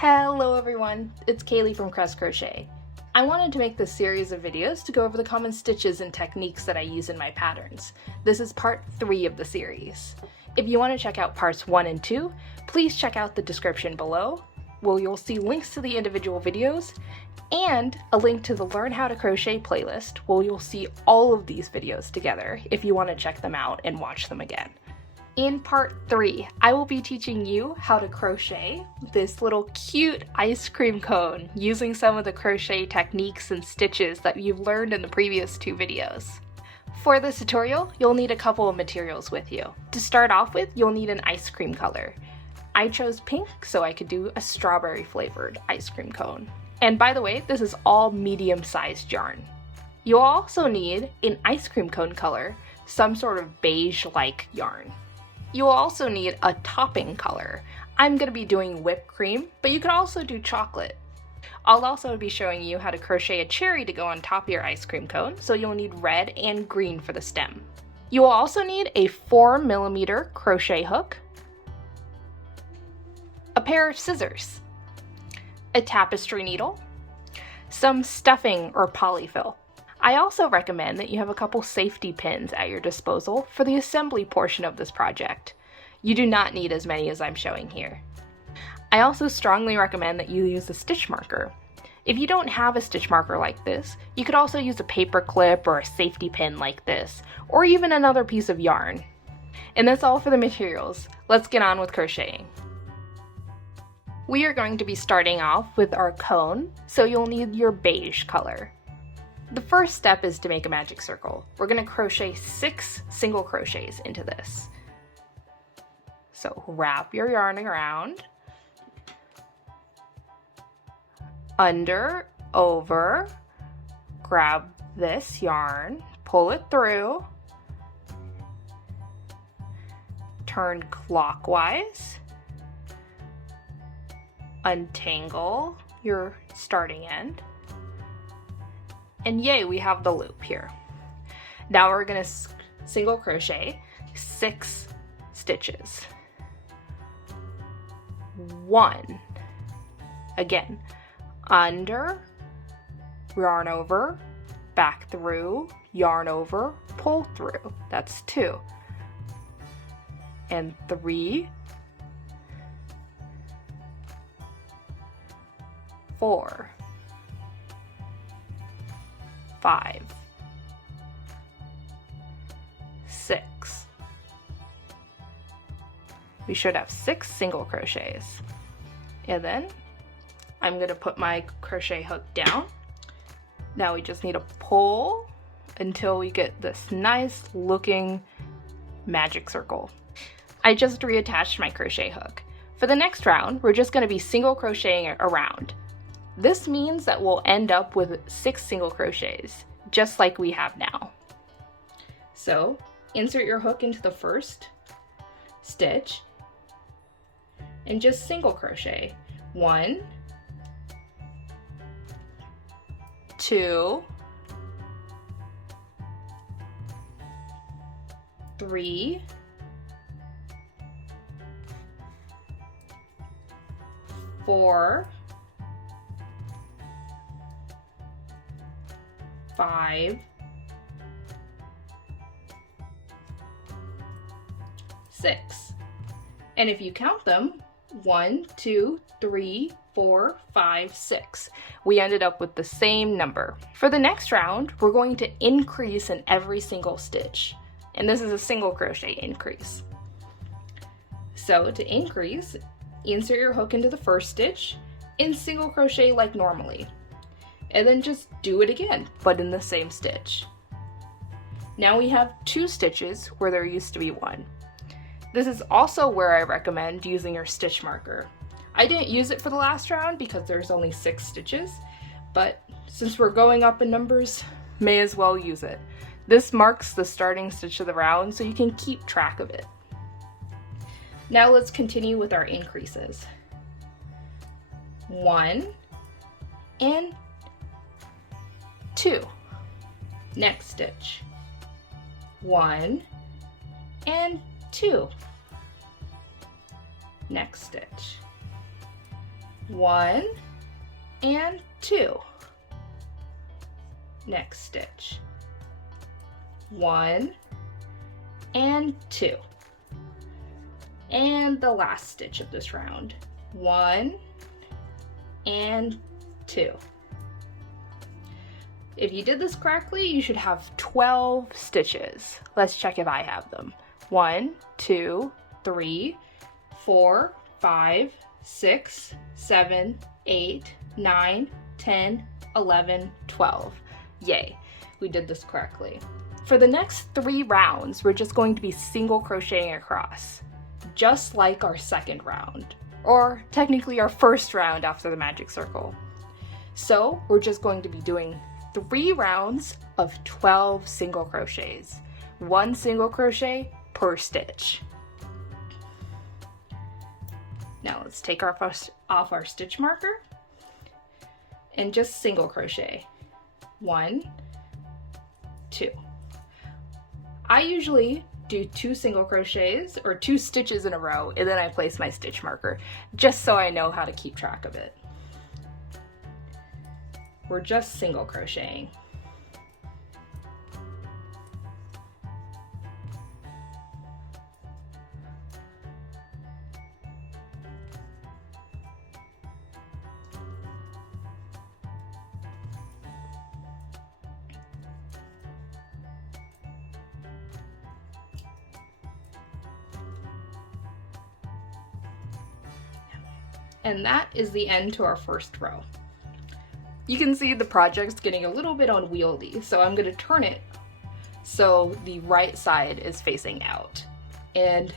Hello everyone, it's Kaylee from Crochet. I wanted to make this series of videos to go over the common stitches and techniques that I use in my patterns. This is part 3 of the series. If you want to check out parts 1 and 2, please check out the description below, where you'll see links to the individual videos, and a link to the Learn How to Crochet playlist, where you'll see all of these videos together if you want to check them out and watch them again. In part 3, I will be teaching you how to crochet this little cute ice cream cone using some of the crochet techniques and stitches that you've learned in the previous 2 videos. For this tutorial, you'll need a couple of materials with you. To start off with, you'll need an ice cream color. I chose pink so I could do a strawberry flavored ice cream cone. And by the way, this is all medium-sized yarn. You'll also need an ice cream cone color, some sort of beige-like yarn. You'll also need a topping color. I'm going to be doing whipped cream, but you can also do chocolate. I'll also be showing you how to crochet a cherry to go on top of your ice cream cone, so you'll need red and green for the stem. You will also need a 4mm crochet hook, a pair of scissors, a tapestry needle, some stuffing or polyfill. I also recommend that you have a couple safety pins at your disposal for the assembly portion of this project. You do not need as many as I'm showing here. I also strongly recommend that you use a stitch marker. If you don't have a stitch marker like this, you could also use a paper clip or a safety pin like this, or even another piece of yarn. And that's all for the materials. Let's get on with crocheting. We are going to be starting off with our cone, so you'll need your beige color. The first step is to make a magic circle. We're going to crochet 6 single crochets into this. So wrap your yarn around, under, over, grab this yarn, pull it through, turn clockwise, untangle your starting end, and yay, we have the loop here. Now we're going to single crochet 6 stitches. 1. Again, under, yarn over, back through, yarn over, pull through. That's 2. And 3, 4, 5, 6. We should have 6 single crochets. And then I'm going to put my crochet hook down. Now we just need to pull until we get this nice looking magic circle. I just reattached my crochet hook. For the next round, we're just going to be single crocheting around. This means that we'll end up with 6 single crochets, just like we have now. So insert your hook into the first stitch and just single crochet. 1, 2, 3, 4, 5, 6. And if you count them, 1, 2, 3, 4, 5, 6. We ended up with the same number. For the next round, we're going to increase in every single stitch. And this is a single crochet increase. So to increase, insert your hook into the first stitch and single crochet like normally. And then just do it again, but in the same stitch. Now we have 2 stitches where there used to be 1. This is also where I recommend using your stitch marker. I didn't use it for the last round because there's only 6 stitches, but since we're going up in numbers, may as well use it. This marks the starting stitch of the round so you can keep track of it. Now let's continue with our increases. 1 and 2. Next stitch. 1 and 2. Next stitch. 1 and 2. Next stitch, 1 and 2. And the last stitch of this round, 1 and 2. If you did this correctly, you should have 12 stitches. Let's check if I have them. 1, 2, 3, 4, 5, 6, 7, 8, 9, 10, 11, 12. Yay, we did this correctly. For the next 3 rounds, we're just going to be single crocheting across, just like our second round, or technically our first round after the magic circle. So we're just going to be doing 3 rounds of 12 single crochets, 1 single crochet per stitch. Now let's take off our stitch marker and just single crochet. 1, 2. I usually do 2 single crochets or 2 stitches in a row, and then I place my stitch marker just so I know how to keep track of it. We're just single crocheting. And that is the end to our first row. You can see the project's getting a little bit unwieldy, so I'm going to turn it so the right side is facing out. And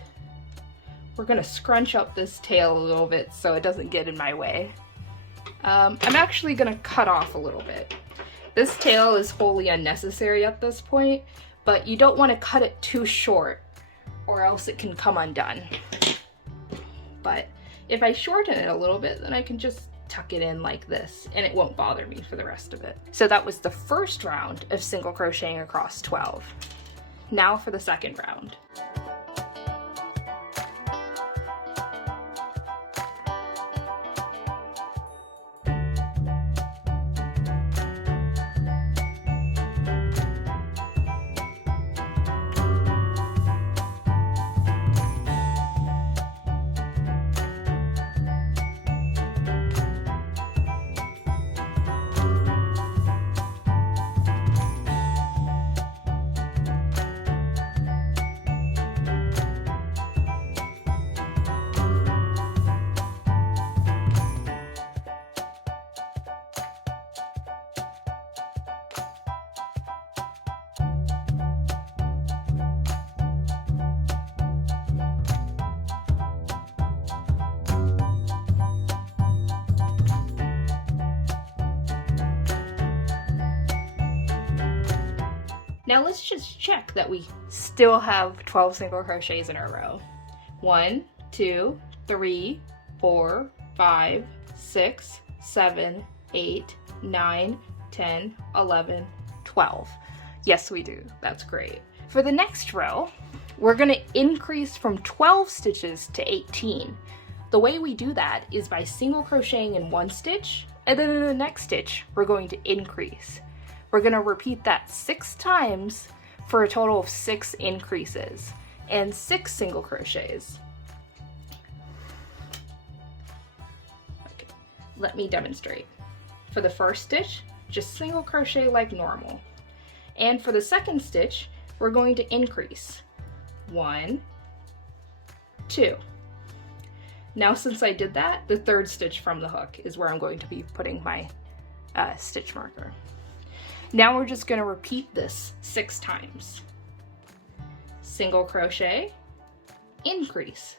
we're going to scrunch up this tail a little bit so it doesn't get in my way. I'm actually going to cut off a little bit. This tail is wholly unnecessary at this point, but you don't want to cut it too short or else it can come undone. But if I shorten it a little bit, then I can just tuck it in like this and it won't bother me for the rest of it. So that was the first round of single crocheting across 12. Now for the second round. Now let's just check that we still have 12 single crochets in a row. 1, 2, 3, 4, 5, 6, 7, 8, 9, 10, 11, 12. Yes, we do. That's great. For the next row, we're going to increase from 12 stitches to 18. The way we do that is by single crocheting in one stitch, and then in the next stitch, we're going to increase. We're going to repeat that 6 times for a total of 6 increases and 6 single crochets. Okay, let me demonstrate. For the first stitch, just single crochet like normal. And for the second stitch, we're going to increase. 1, 2. Now since I did that, the third stitch from the hook is where I'm going to be putting my stitch marker. Now we're just going to repeat this 6 times. Single crochet, increase.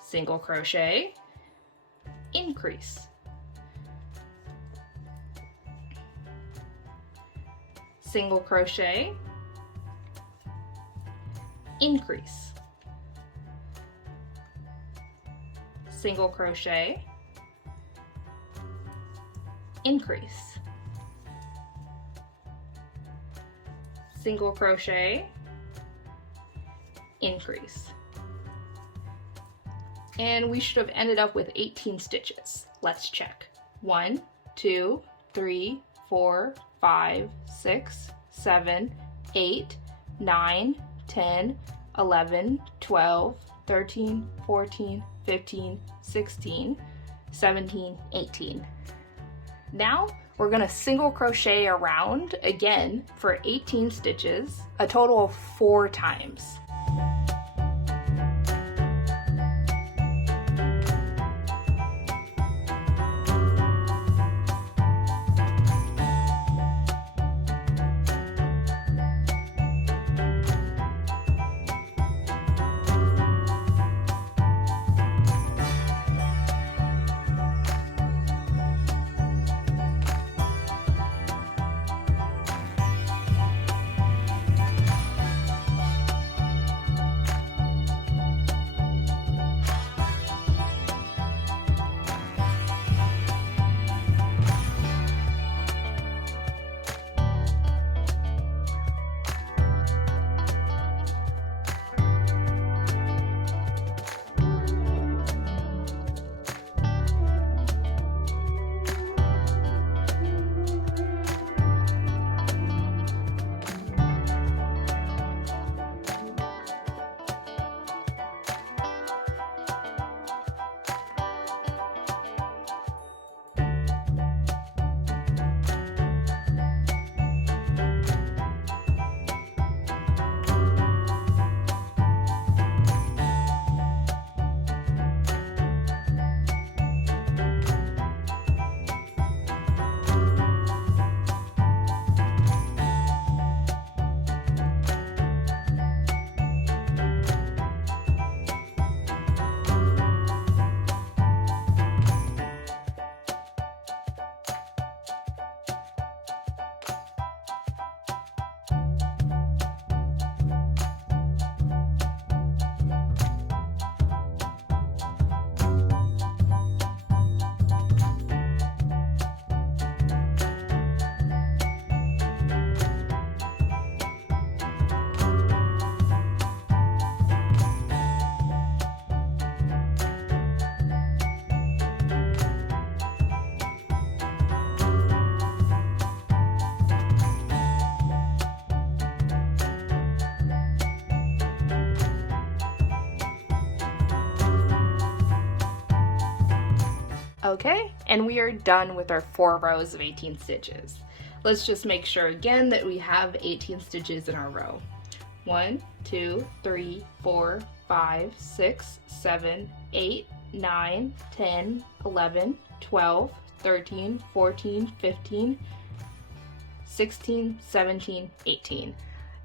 Single crochet, increase. Single crochet, increase. Single crochet, increase. Single crochet, increase. And we should have ended up with 18 stitches. Let's check. 1, 2, 3, 4, 5, 6, 7, 8, 9, 10, 11, 12, 13, 14, 15, 16, 17, 18. Now we're going to single crochet around again for 18 stitches, a total of 4 times. Okay, and we are done with our 4 rows of 18 stitches. Let's just make sure again that we have 18 stitches in our row. 1, 2, 3, 4, 5, 6, 7, 8, 9, 10, 11, 12, 13, 14, 15, 16, 17, 18.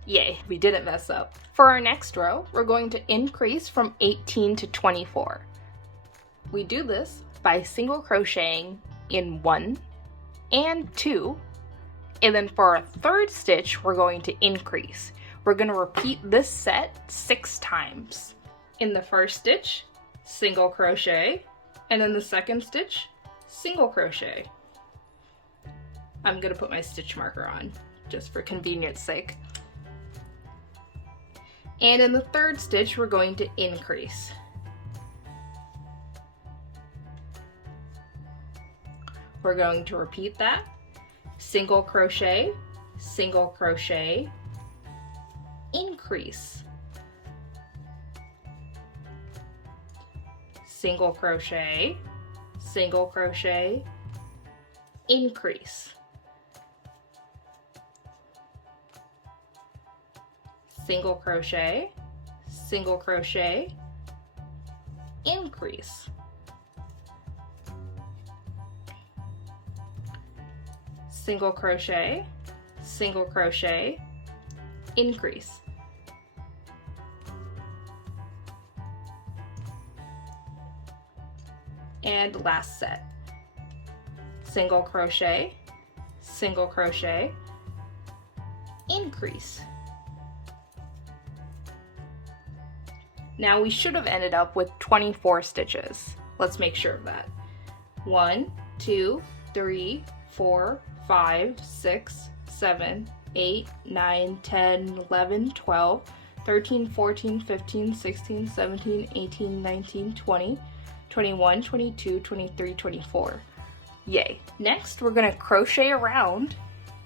Yay, we didn't mess up. For our next row, we're going to increase from 18 to 24. We do this by single crocheting in 1 and 2, and then for our 3rd stitch, we're going to increase. We're going to repeat this set 6 times. In the 1st stitch, single crochet, and in the 2nd stitch, single crochet. I'm going to put my stitch marker on, just for convenience sake. And in the 3rd stitch, we're going to increase. We're going to repeat that. Single crochet, increase. Single crochet, increase. Single crochet, increase. Single crochet, increase. And last set. Single crochet, increase. Now we should have ended up with 24 stitches. Let's make sure of that. 1, 2, 3, 4, 5, 6, 7, 8, 9, 10, 11, 12, 13, 14, 15, 16, 17, 18, 19, 20, 21, 22, 23, 24. Yay. Next, we're gonna crochet around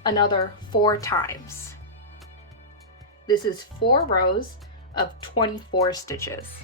another 4 times. This is 4 rows of 24 stitches.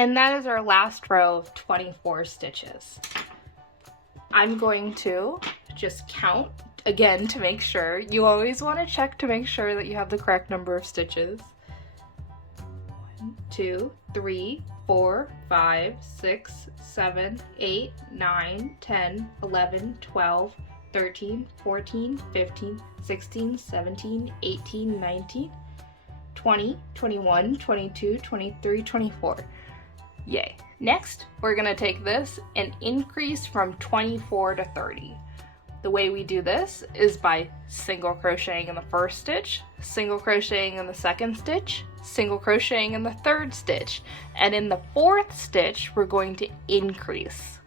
And that is our last row of 24 stitches. I'm going to just count again to make sure. You always want to check to make sure that you have the correct number of stitches. 1, 2, 3, 4, 5, 6, 7, 8, 9, 10, 11, 12, 13, 14, 15, 16, 17, 18, 19, 20, 21, 22, 23, 24. Yay. Next, we're gonna take this and increase from 24 to 30. The way we do this is by single crocheting in the first stitch, single crocheting in the second stitch, single crocheting in the third stitch, and in the fourth stitch, we're going to increase.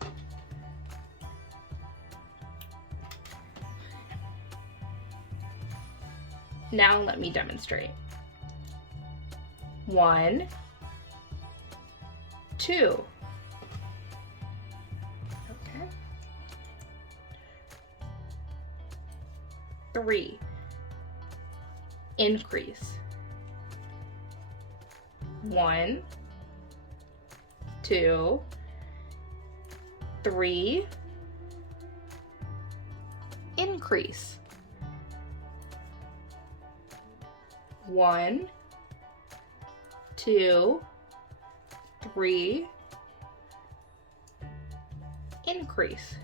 Now let me demonstrate. 1, 2. Okay. 3. Increase. 1, 2, 3. Increase. 1, 2, 3, increase.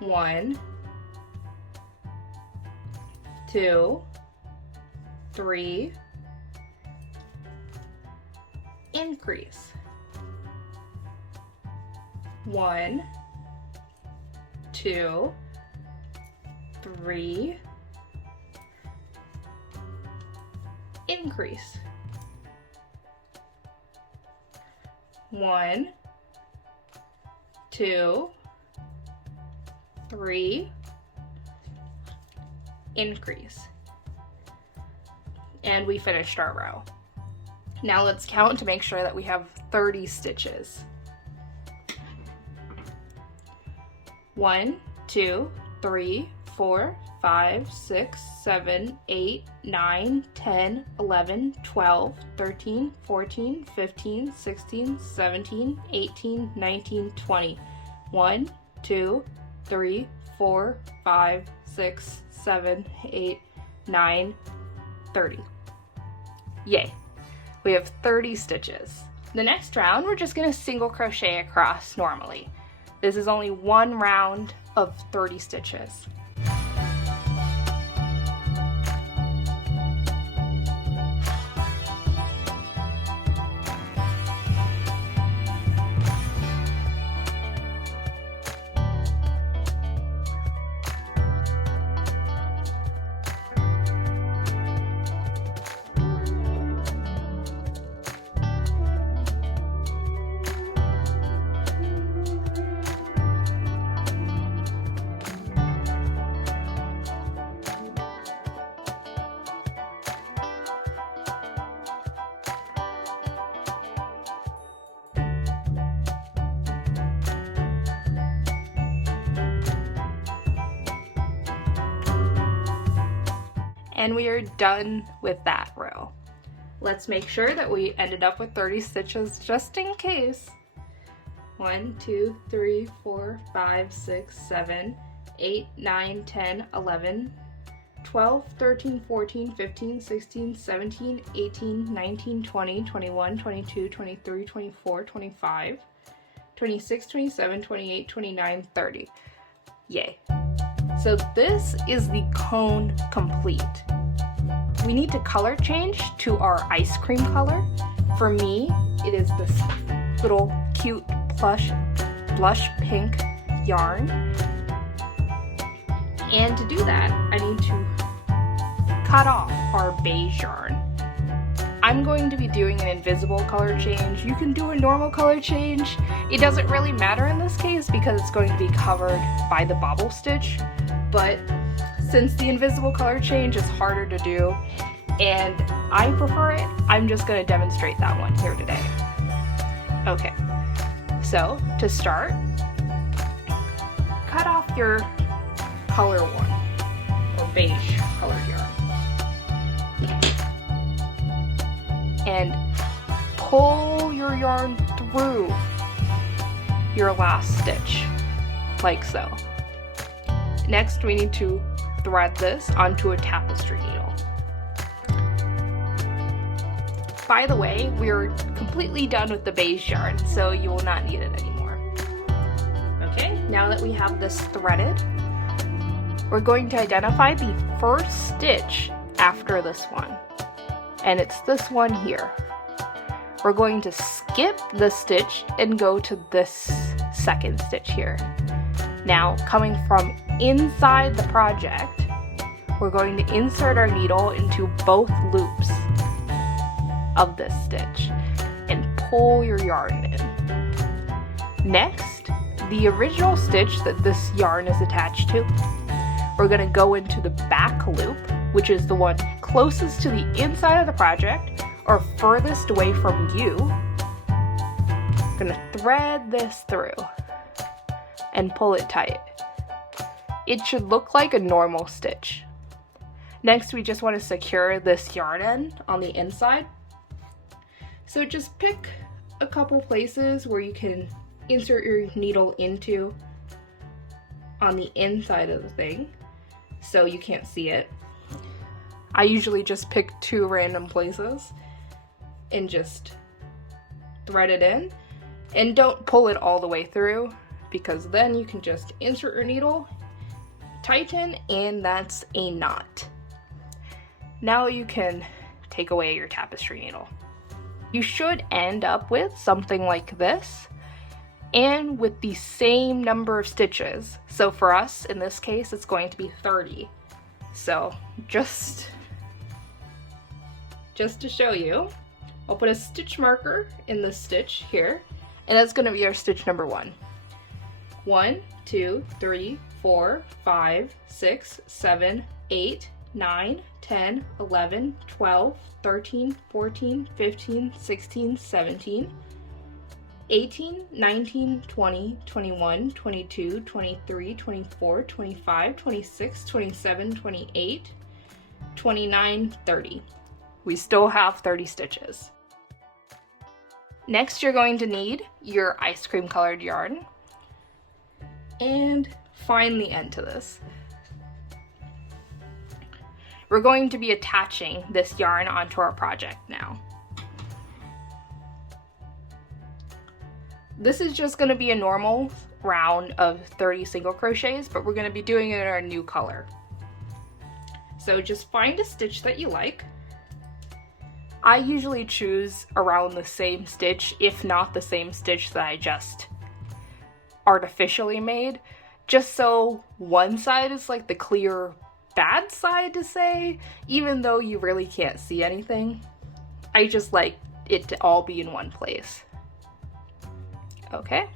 1, 2, 3, increase. 1, 2, 3, increase. 1, 2, 3, increase. And we finished our row. Now let's count to make sure that we have 30 stitches. 1, 2, 3, 4, 5, 6, 7, 8, 9, 10, 11, 12, 13, 14, 15, 16, 17, 18, 19, 20. 1, 2, 3, 4, 5, 6, 7, 8, 9, 30. Yay! We have 30 stitches. The next round, we're just going to single crochet across normally. This is only one round of 30 stitches. And we are done with that row. Let's make sure that we ended up with 30 stitches just in case. 1, 2, 3, 4, 5, 6, 7, 8, 9, 10, 11, 12, 13, 14, 15, 16, 17, 18, 19, 20, 21, 22, 23, 24, 25, 26, 27, 28, 29, 30. Yay. So this is the cone complete. We need to color change to our ice cream color. For me, it is this little cute plush blush pink yarn. And to do that, I need to cut off our beige yarn. I'm going to be doing an invisible color change. You can do a normal color change. It doesn't really matter in this case because it's going to be covered by the bobble stitch. But since the invisible color change is harder to do and I prefer it, I'm just going to demonstrate that one here today. Okay, so to start, cut off your color one, or beige colored yarn, and pull your yarn through your last stitch, like so. Next, we need to thread this onto a tapestry needle. By the way, we're completely done with the beige yarn, so you will not need it anymore. Okay, now that we have this threaded, we're going to identify the first stitch after this one. And it's this one here. We're going to skip the stitch and go to this second stitch here. Now, coming from inside the project, we're going to insert our needle into both loops of this stitch and pull your yarn in. Next, the original stitch that this yarn is attached to, we're going to go into the back loop, which is the one closest to the inside of the project or furthest away from you. I'm going to thread this through and pull it tight. It should look like a normal stitch. Next, we just want to secure this yarn end on the inside. So just pick a couple places where you can insert your needle into on the inside of the thing so you can't see it. I usually just pick 2 random places and just thread it in, and don't pull it all the way through because then you can just insert your needle, tighten, and that's a knot. Now you can take away your tapestry needle. You should end up with something like this, and with the same number of stitches. So for us, in this case, it's going to be 30. So just to show you, I'll put a stitch marker in this stitch here, and that's going to be our stitch number 1. 1, 2, 3, 4, 5, 6, 7, 8, 9, 10, 11, 12, 13, 14, 15, 16, 17, 18, 19, 20, 21, 22, 23, 24, 25, 26, 27, 28, 29, 30. We still have 30 stitches. Next, you're going to need your ice cream colored yarn and find the end to this. We're going to be attaching this yarn onto our project now. This is just going to be a normal round of 30 single crochets, but we're going to be doing it in our new color. So just find a stitch that you like. I usually choose around the same stitch, if not the same stitch that I just artificially made, just so one side is like the clear bad side to say, even though you really can't see anything. I just like it to all be in one place. Okay,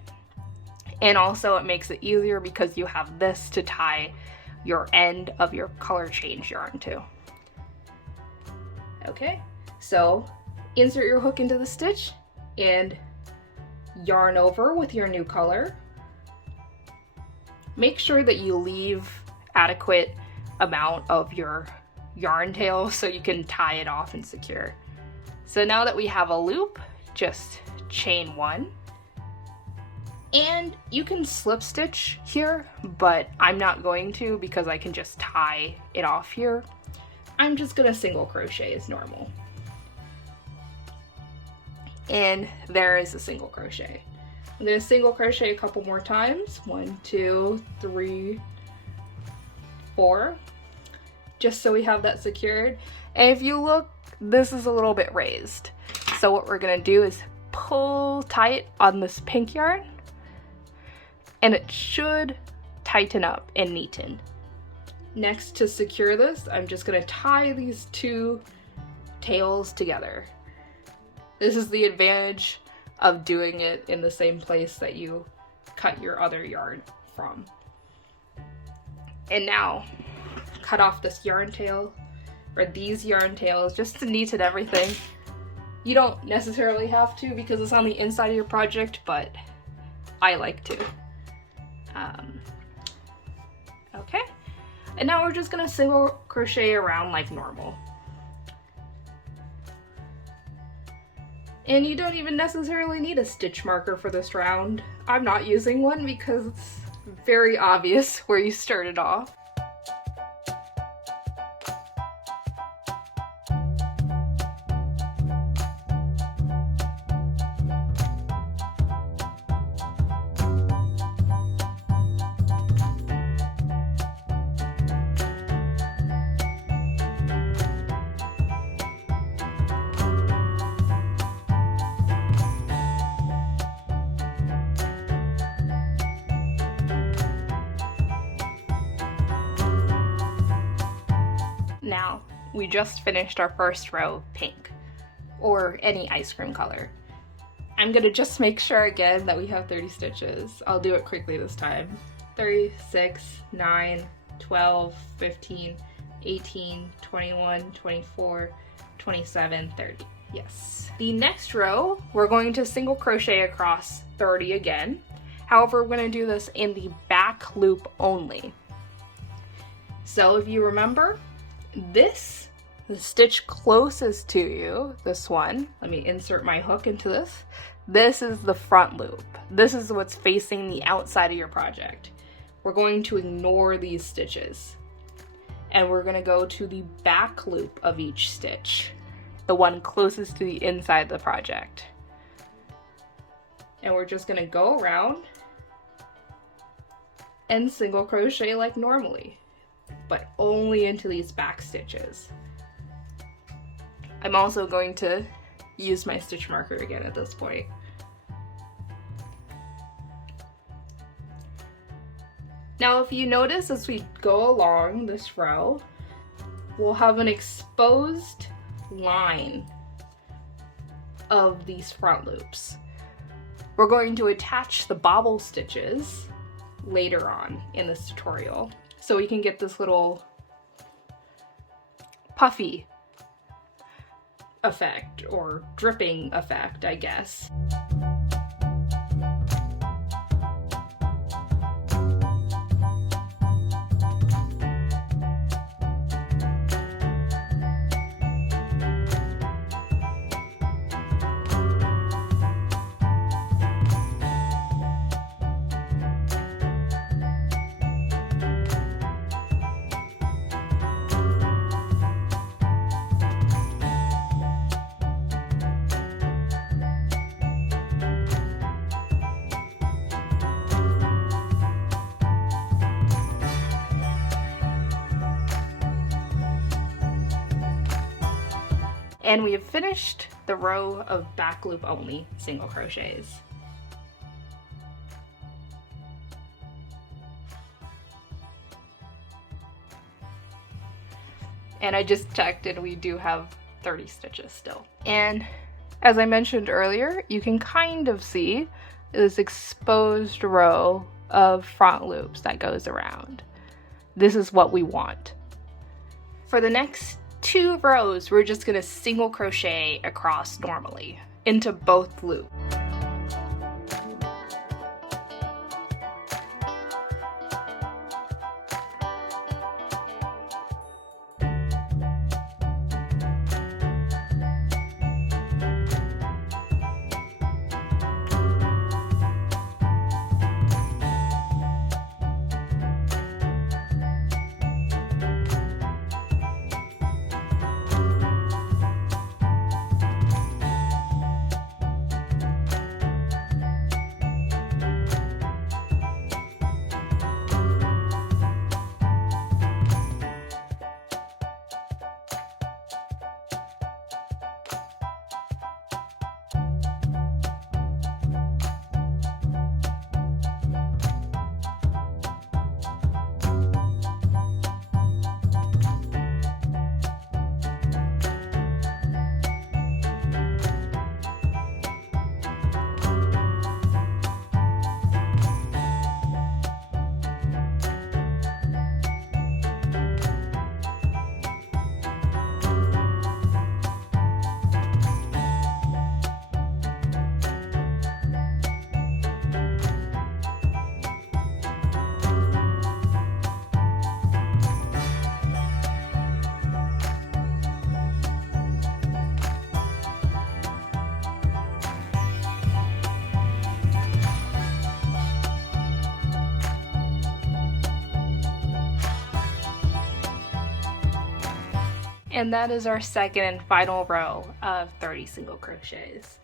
and also it makes it easier because you have this to tie your end of your color change yarn to. Okay, so insert your hook into the stitch and yarn over with your new color. Make sure that you leave adequate amount of your yarn tail so you can tie it off and secure. So now that we have a loop, just chain 1. And you can slip stitch here, but I'm not going to because I can just tie it off here. I'm just gonna single crochet as normal. And there is a single crochet. I'm gonna single crochet a couple more times. 1, 2, 3, 4, just so we have that secured. And if you look, this is a little bit raised. So what we're gonna do is pull tight on this pink yarn, and it should tighten up and neaten. Next, to secure this, I'm just gonna tie these two tails together. This is the advantage of doing it in the same place that you cut your other yarn from. And now, cut off this yarn tail, or these yarn tails, just to neaten everything. You don't necessarily have to because it's on the inside of your project, but I like to. Okay, and now we're just gonna single crochet around like normal. And you don't even necessarily need a stitch marker for this round. I'm not using one because it's very obvious where you started off. Now, we just finished our first row of pink, or any ice cream color. I'm gonna just make sure again that we have 30 stitches. I'll do it quickly this time. 3, 6, 9, 12, 15, 18, 21, 24, 27, 30. Yes. The next row, we're going to single crochet across 30 again. However, we're going to do this in the back loop only. So if you remember, the stitch closest to you, this one, let me insert my hook into this. This is the front loop. This is what's facing the outside of your project. We're going to ignore these stitches. And we're going to go to the back loop of each stitch, the one closest to the inside of the project. And we're just going to go around and single crochet like normally, but only into these back stitches. I'm also going to use my stitch marker again at this point. Now if you notice as we go along this row, we'll have an exposed line of these front loops. We're going to attach the bobble stitches later on in this tutorial so we can get this little puffy effect, or dripping effect, I guess. And we have finished the row of back loop only single crochets. And I just checked and we do have 30 stitches still. And as I mentioned earlier, you can kind of see this exposed row of front loops that goes around. This is what we want. For the next 2 rows, we're just gonna single crochet across normally into both loops. And that is our second and final row of 30 single crochets.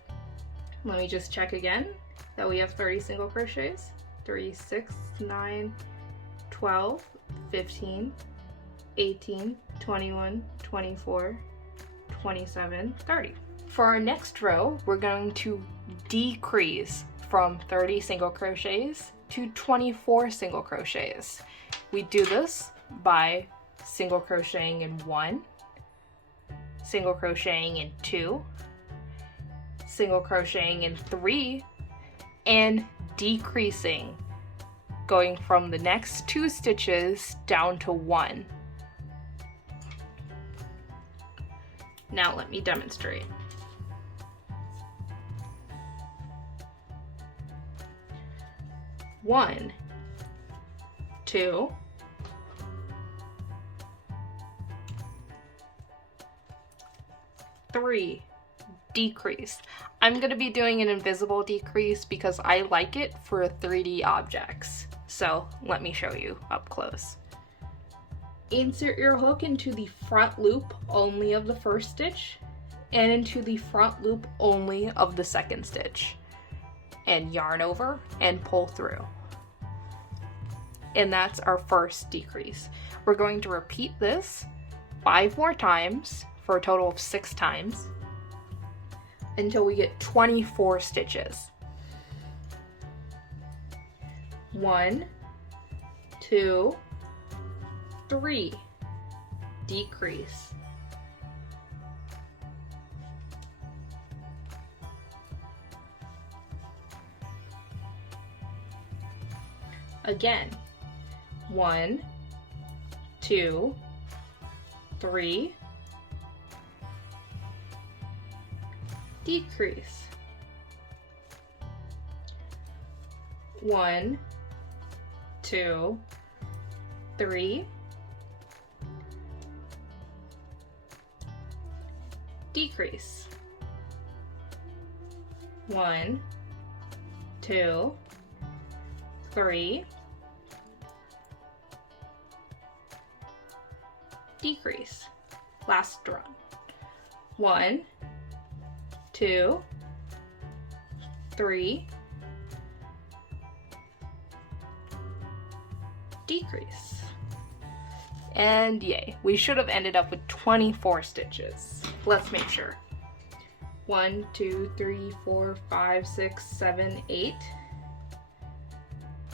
Let me just check again that we have 30 single crochets. 3, 6, 9, 12, 15, 18, 21, 24, 27, 30. For our next row, we're going to decrease from 30 single crochets to 24 single crochets. We do this by single crocheting in 1, single crocheting in 2, single crocheting in 3, and decreasing, going from the next 2 stitches down to 1. Now let me demonstrate. One, 2, 3, decrease. I'm going to be doing an invisible decrease because I like it for 3D objects. So let me show you up close. Insert your hook into the front loop only of the first stitch and into the front loop only of the second stitch, and yarn over and pull through. And that's our first decrease. We're going to repeat this 5 more times for a total of 6 times. until we get 24 stitches. 1, 2, 3, decrease. Again, 1, 2, 3, decrease. 1, 2, 3, decrease. 1, 2, 3, decrease. Last run. 1, 2, 3, decrease. And yay, we should have ended up with 24 stitches. Let's make sure. 1, 2, 3, 4, 5, 6, 7, 8,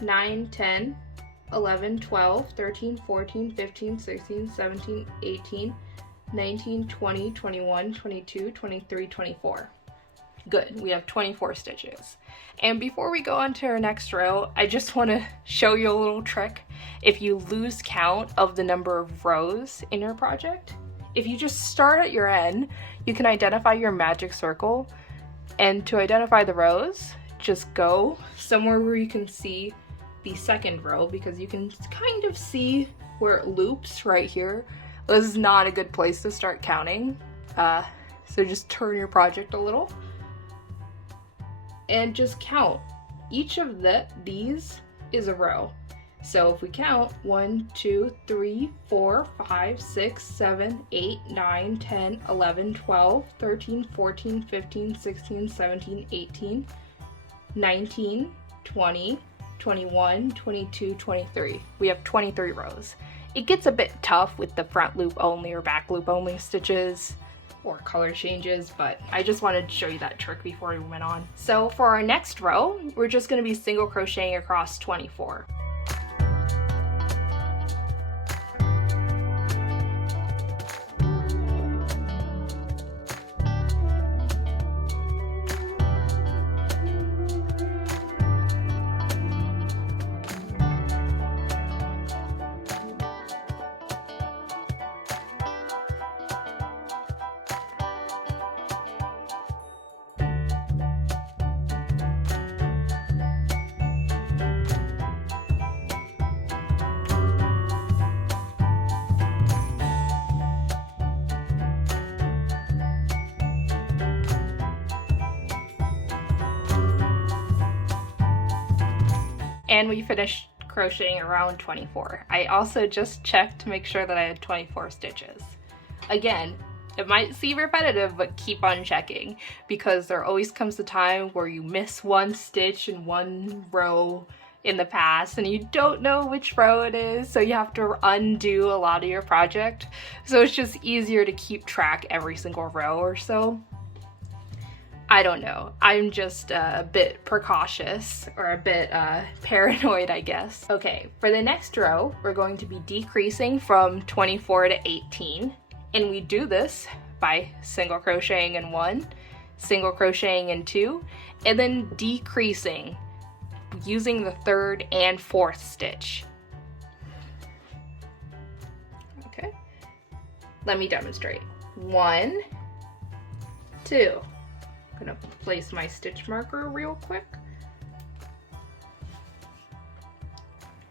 9, 10, 11, 12, 13, 14, 15, 16, 17, 18, 19, 20, 21, 22, 23, 24. Good, we have 24 stitches. And before we go on to our next row, I just want to show you a little trick. If you lose count of the number of rows in your project, if you just start at your end, you can identify your magic circle. And to identify the rows, just go somewhere where you can see the second row, because you can kind of see where it loops right here. This is not a good place to start counting. So just turn your project a little and just count. Each of these is a row. So if we count 1, 2, 3, 4, 5, 6, 7, 8, 9, 10, 11, 12, 13, 14, 15, 16, 17, 18, 19, 20, 21, 22, 23. We have 23 rows. It gets a bit tough with the front loop only or back loop only stitches or color changes, but I just wanted to show you that trick before we went on. So for our next row, we're just going to be single crocheting across 24. And we finished crocheting around 24. I also just checked to make sure that I had 24 stitches. Again, it might seem repetitive, but keep on checking, because there always comes a time where you miss one stitch in one row in the past and you don't know which row it is, so you have to undo a lot of your project. So it's just easier to keep track every single row or so. I don't know. I'm just a bit precautious, or a bit paranoid, I guess. Okay, for the next row, we're going to be decreasing from 24 to 18. And we do this by single crocheting in 1, single crocheting in 2, and then decreasing using the 3rd and 4th stitch. Okay, let me demonstrate. 1, 2. I'm gonna place my stitch marker real quick.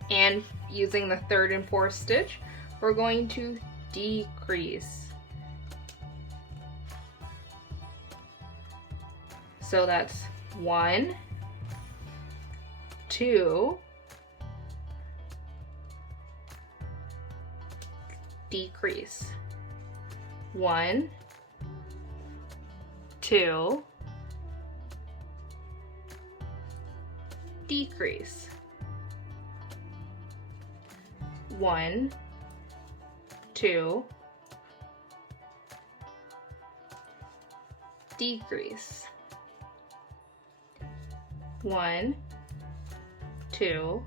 And using the 3rd and 4th stitch, we're going to decrease. So that's 1, 2, decrease. 1, 2, decrease. 1, 2, decrease. 1, 2,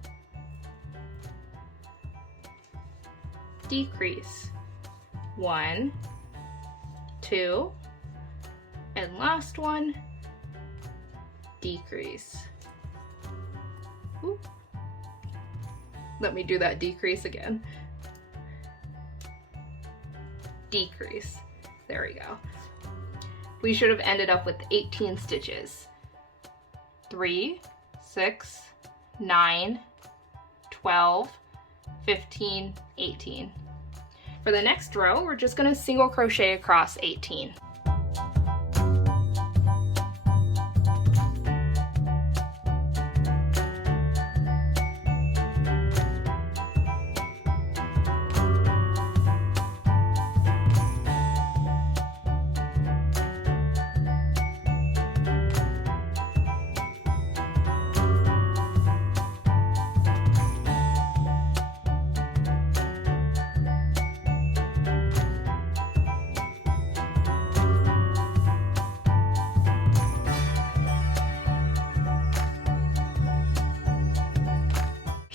decrease. 1, 2, and last one, decrease. Ooh. Let me do that decrease again. Decrease. There we go. We should have ended up with 18 stitches. 3, 6, 9, 12, 15, 18. For the next row, we're just going to single crochet across 18.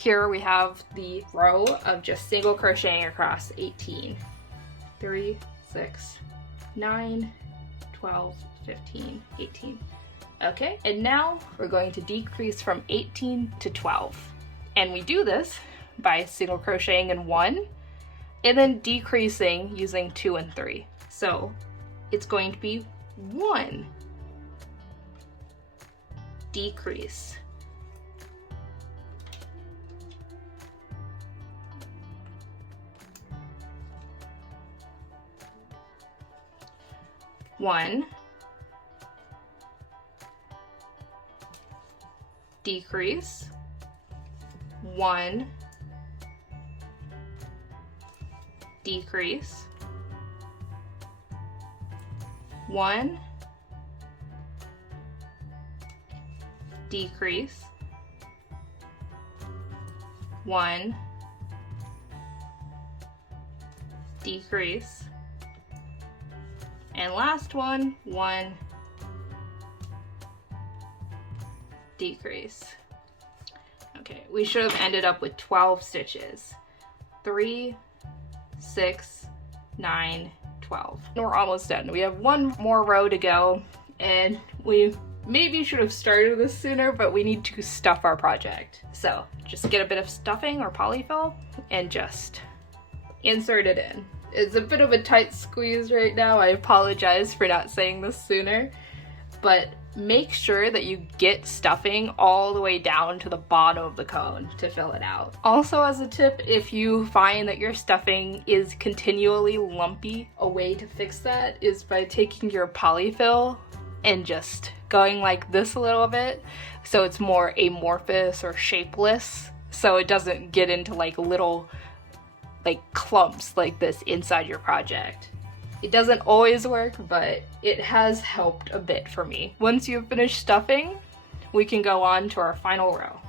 Here we have the row of just single crocheting across 18. 3, 6, 9, 12, 15, 18. Okay, and now we're going to decrease from 18 to 12. And we do this by single crocheting in 1 and then decreasing using 2 and 3. So it's going to be 1, decrease, 1, decrease, 1, decrease, 1, decrease, 1, decrease, and last one, 1, decrease. Okay, we should have ended up with 12 stitches. 3, 6, 9, 12. And we're almost done. We have one more row to go, and we maybe should have started this sooner, but we need to stuff our project. So just get a bit of stuffing or polyfill and just insert it in. It's a bit of a tight squeeze right now. I apologize for not saying this sooner, but make sure that you get stuffing all the way down to the bottom of the cone to fill it out. Also, as a tip, if you find that your stuffing is continually lumpy, a way to fix that is by taking your polyfill and just going like this a little bit so it's more amorphous or shapeless, so it doesn't get into like little clumps like this inside your project. It doesn't always work, but it has helped a bit for me. Once you've finished stuffing, we can go on to our final row.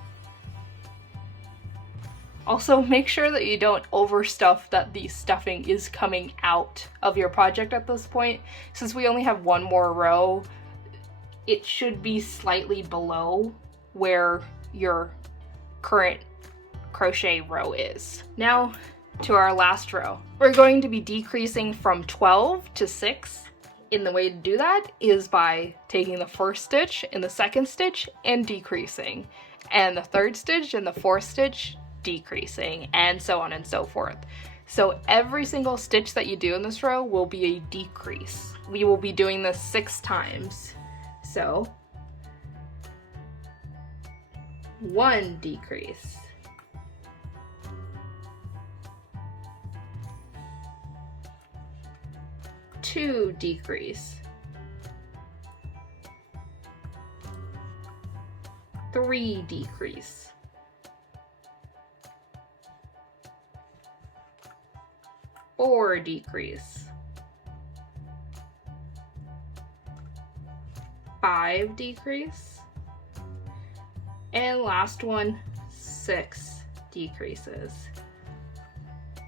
Also, make sure that you don't overstuff that the stuffing is coming out of your project at this point. Since we only have one more row, it should be slightly below where your current crochet row is. Now, to our last row. We're going to be decreasing from 12 to 6. And the way to do that is by taking the first stitch and the second stitch and decreasing, and the third stitch and the fourth stitch decreasing, and so on and so forth. So every single stitch that you do in this row will be a decrease. We will be doing this 6 times. So 1 decrease, 2 decrease, 3 decrease, 4 decrease, 5 decrease, and last one, 6 decreases.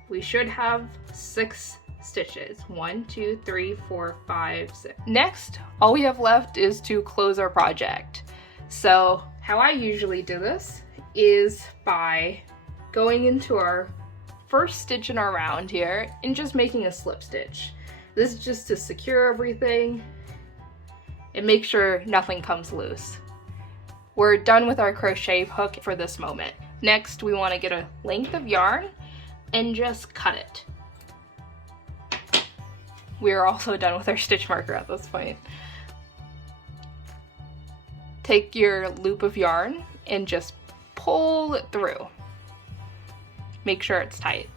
We should have 6 stitches. 1, 2, 3, 4, 5, 6. Next, all we have left is to close our project. So how I usually do this is by going into our first stitch in our round here and just making a slip stitch. This is just to secure everything and make sure nothing comes loose. We're done with our crochet hook for this moment. Next, we want to get a length of yarn and just cut it. We're also done with our stitch marker at this point. Take your loop of yarn and just pull it through. Make sure it's tight.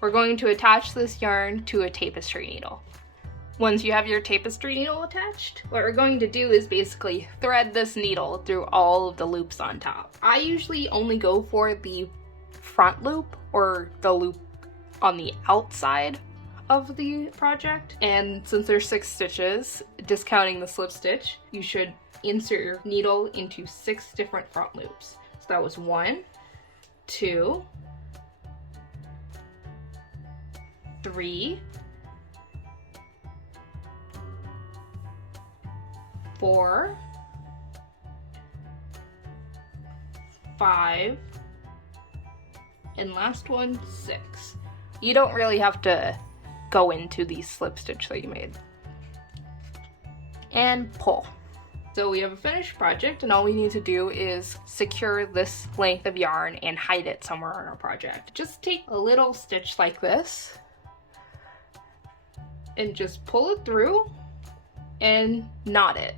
We're going to attach this yarn to a tapestry needle. Once you have your tapestry needle attached, what we're going to do is basically thread this needle through all of the loops on top. I usually only go for the front loop or the loop on the outside of the project. And since there's 6 stitches, discounting the slip stitch, you should insert your needle into 6 different front loops. So that was 1, 2, 3, 4, 5, and last one, 6. You don't really have to go into the slip stitch that you made. And pull. So we have a finished project, and all we need to do is secure this length of yarn and hide it somewhere on our project. Just take a little stitch like this and just pull it through and knot it.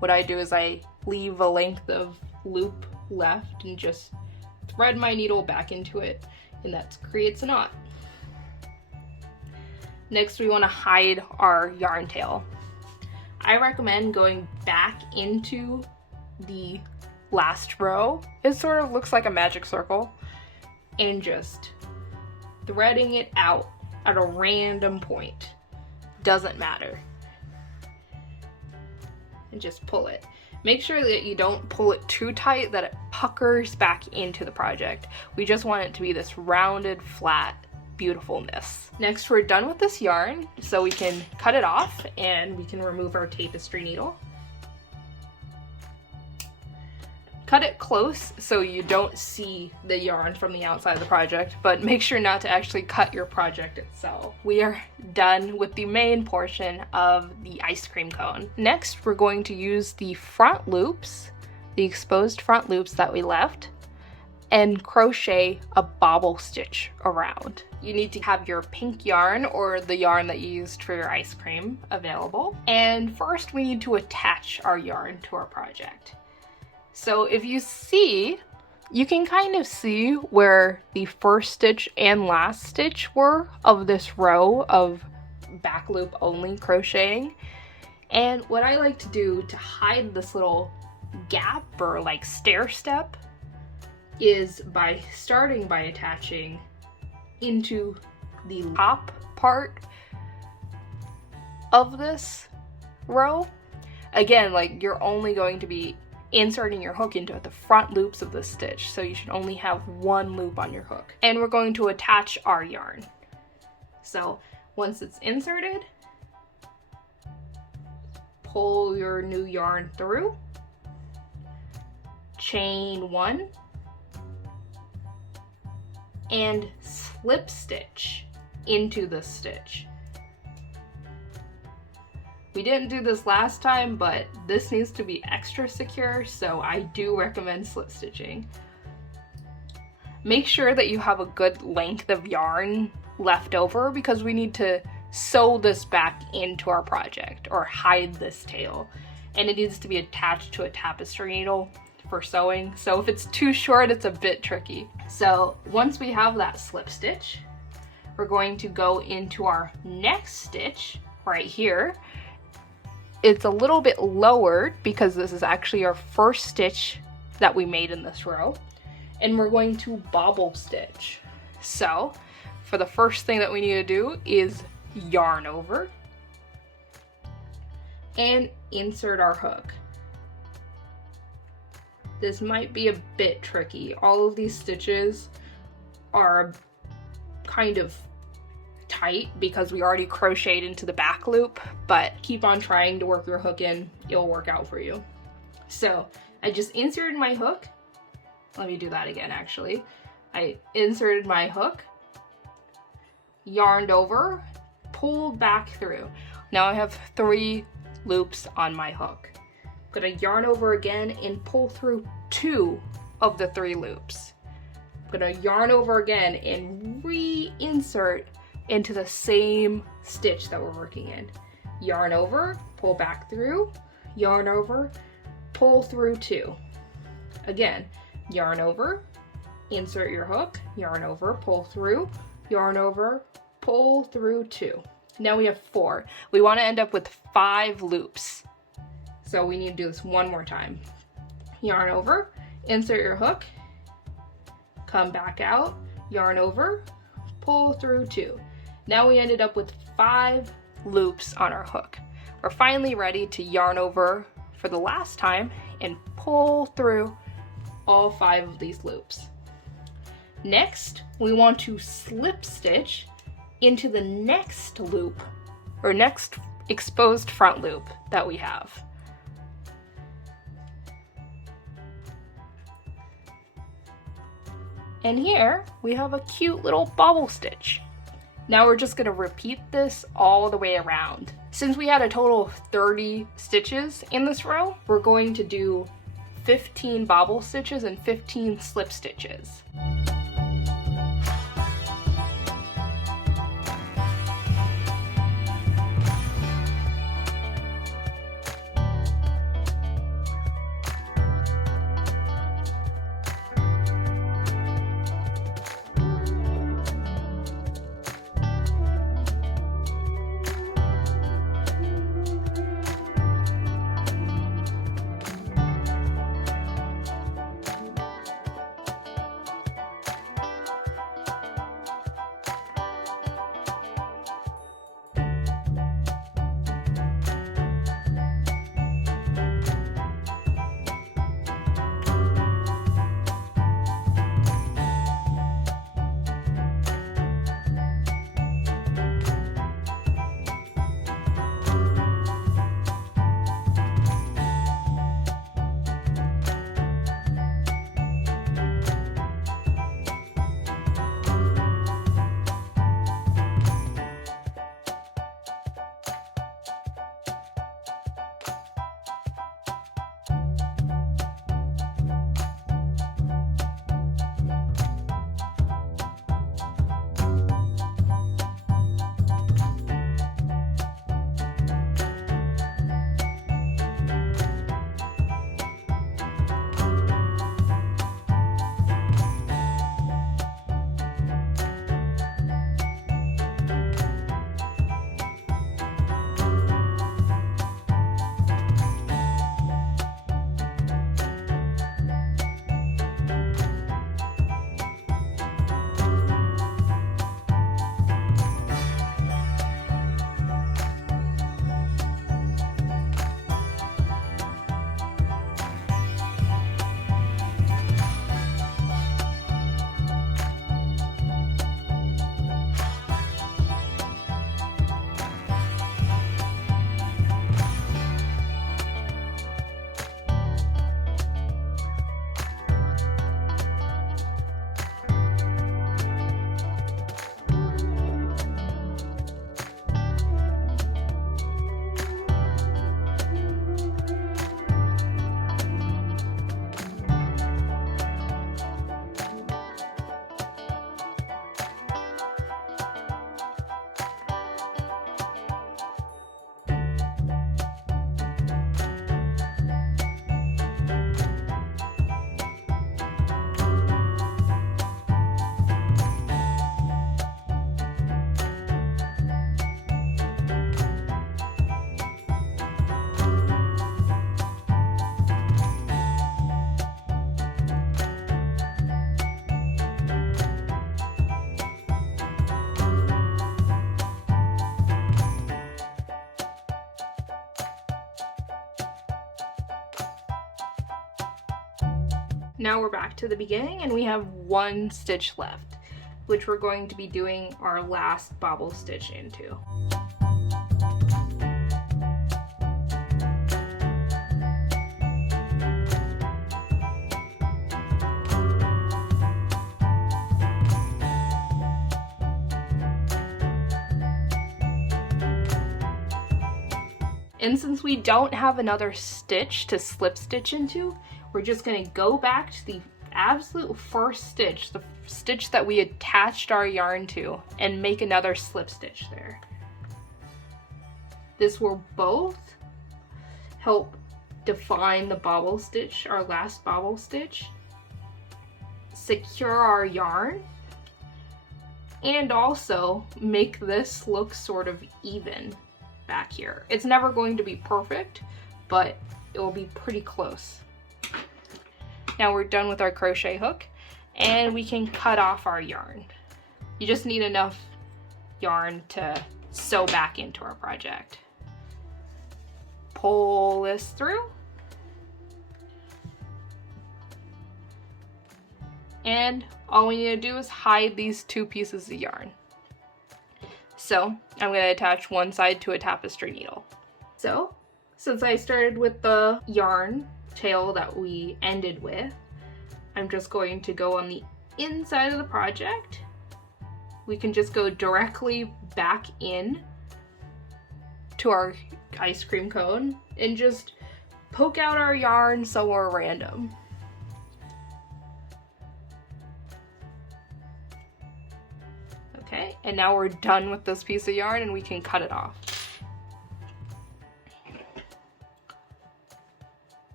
What I do is I leave a length of loop left and just thread my needle back into it, and that creates a knot. Next, we want to hide our yarn tail. I recommend going back into the last row. It sort of looks like a magic circle, and just threading it out at a random point. Doesn't matter. And just pull it. Make sure that you don't pull it too tight that it puckers back into the project. We just want it to be this rounded, flat beautifulness. Next, we're done with this yarn, so we can cut it off and we can remove our tapestry needle. Cut it close so you don't see the yarn from the outside of the project, but make sure not to actually cut your project itself. We are done with the main portion of the ice cream cone. Next, we're going to use the front loops, the exposed front loops that we left, and crochet a bobble stitch around. You need to have your pink yarn or the yarn that you used for your ice cream available. And first we need to attach our yarn to our project. So if you see, you can kind of see where the first stitch and last stitch were of this row of back loop only crocheting. And what I like to do to hide this little gap or like stair step is by starting by attaching into the top part of this row. Again, like you're only going to be inserting your hook into the front loops of the stitch, so you should only have one loop on your hook. And we're going to attach our yarn. So once it's inserted, pull your new yarn through, chain 1, and slip stitch into the stitch. We didn't do this last time, but this needs to be extra secure, so I do recommend slip stitching. Make sure that you have a good length of yarn left over because we need to sew this back into our project or hide this tail, and it needs to be attached to a tapestry needle for sewing. So if it's too short, it's a bit tricky. So once we have that slip stitch, we're going to go into our next stitch right here. It's a little bit lowered because this is actually our first stitch that we made in this row, and we're going to bobble stitch. So for the first thing that we need to do is yarn over and insert our hook. This might be a bit tricky. All of these stitches are kind of tight because we already crocheted into the back loop, but keep on trying to work your hook in, it'll work out for you. So I just inserted my hook. Let me do that again actually. I inserted my hook, yarned over, pulled back through. Now I have 3 loops on my hook. I'm gonna yarn over again and pull through 2 of the 3 loops. I'm gonna yarn over again and reinsert into the same stitch that we're working in. Yarn over, pull back through, yarn over, pull through 2. Again, yarn over, insert your hook, yarn over, pull through, yarn over, pull through 2. Now we have 4. We want to end up with 5 loops. So we need to do this one more time. Yarn over, insert your hook, come back out, yarn over, pull through 2. Now we ended up with 5 loops on our hook. We're finally ready to yarn over for the last time and pull through all 5 of these loops. Next, we want to slip stitch into the next loop, or next exposed front loop that we have. And here we have a cute little bobble stitch. Now we're just going to repeat this all the way around. Since we had a total of 30 stitches in this row, we're going to do 15 bobble stitches and 15 slip stitches. Now we're back to the beginning and we have 1 stitch left. which we're going to be doing our last bobble stitch into. And since we don't have another stitch to slip stitch into, we're just going to go back to the absolute first stitch, the stitch that we attached our yarn to, and make another slip stitch there. This will both help define the bobble stitch, our last bobble stitch, secure our yarn, and also make this look sort of even back here. It's never going to be perfect, but it will be pretty close. Now we're done with our crochet hook, and we can cut off our yarn. You just need enough yarn to sew back into our project. Pull this through, and all we need to do is hide these two pieces of yarn. So I'm going to attach one side to a tapestry needle. So since I started with the yarn tail that we ended with, I'm just going to go on the inside of the project. We can just go directly back in to our ice cream cone and just poke out our yarn somewhere random. Okay, and now we're done with this piece of yarn and we can cut it off.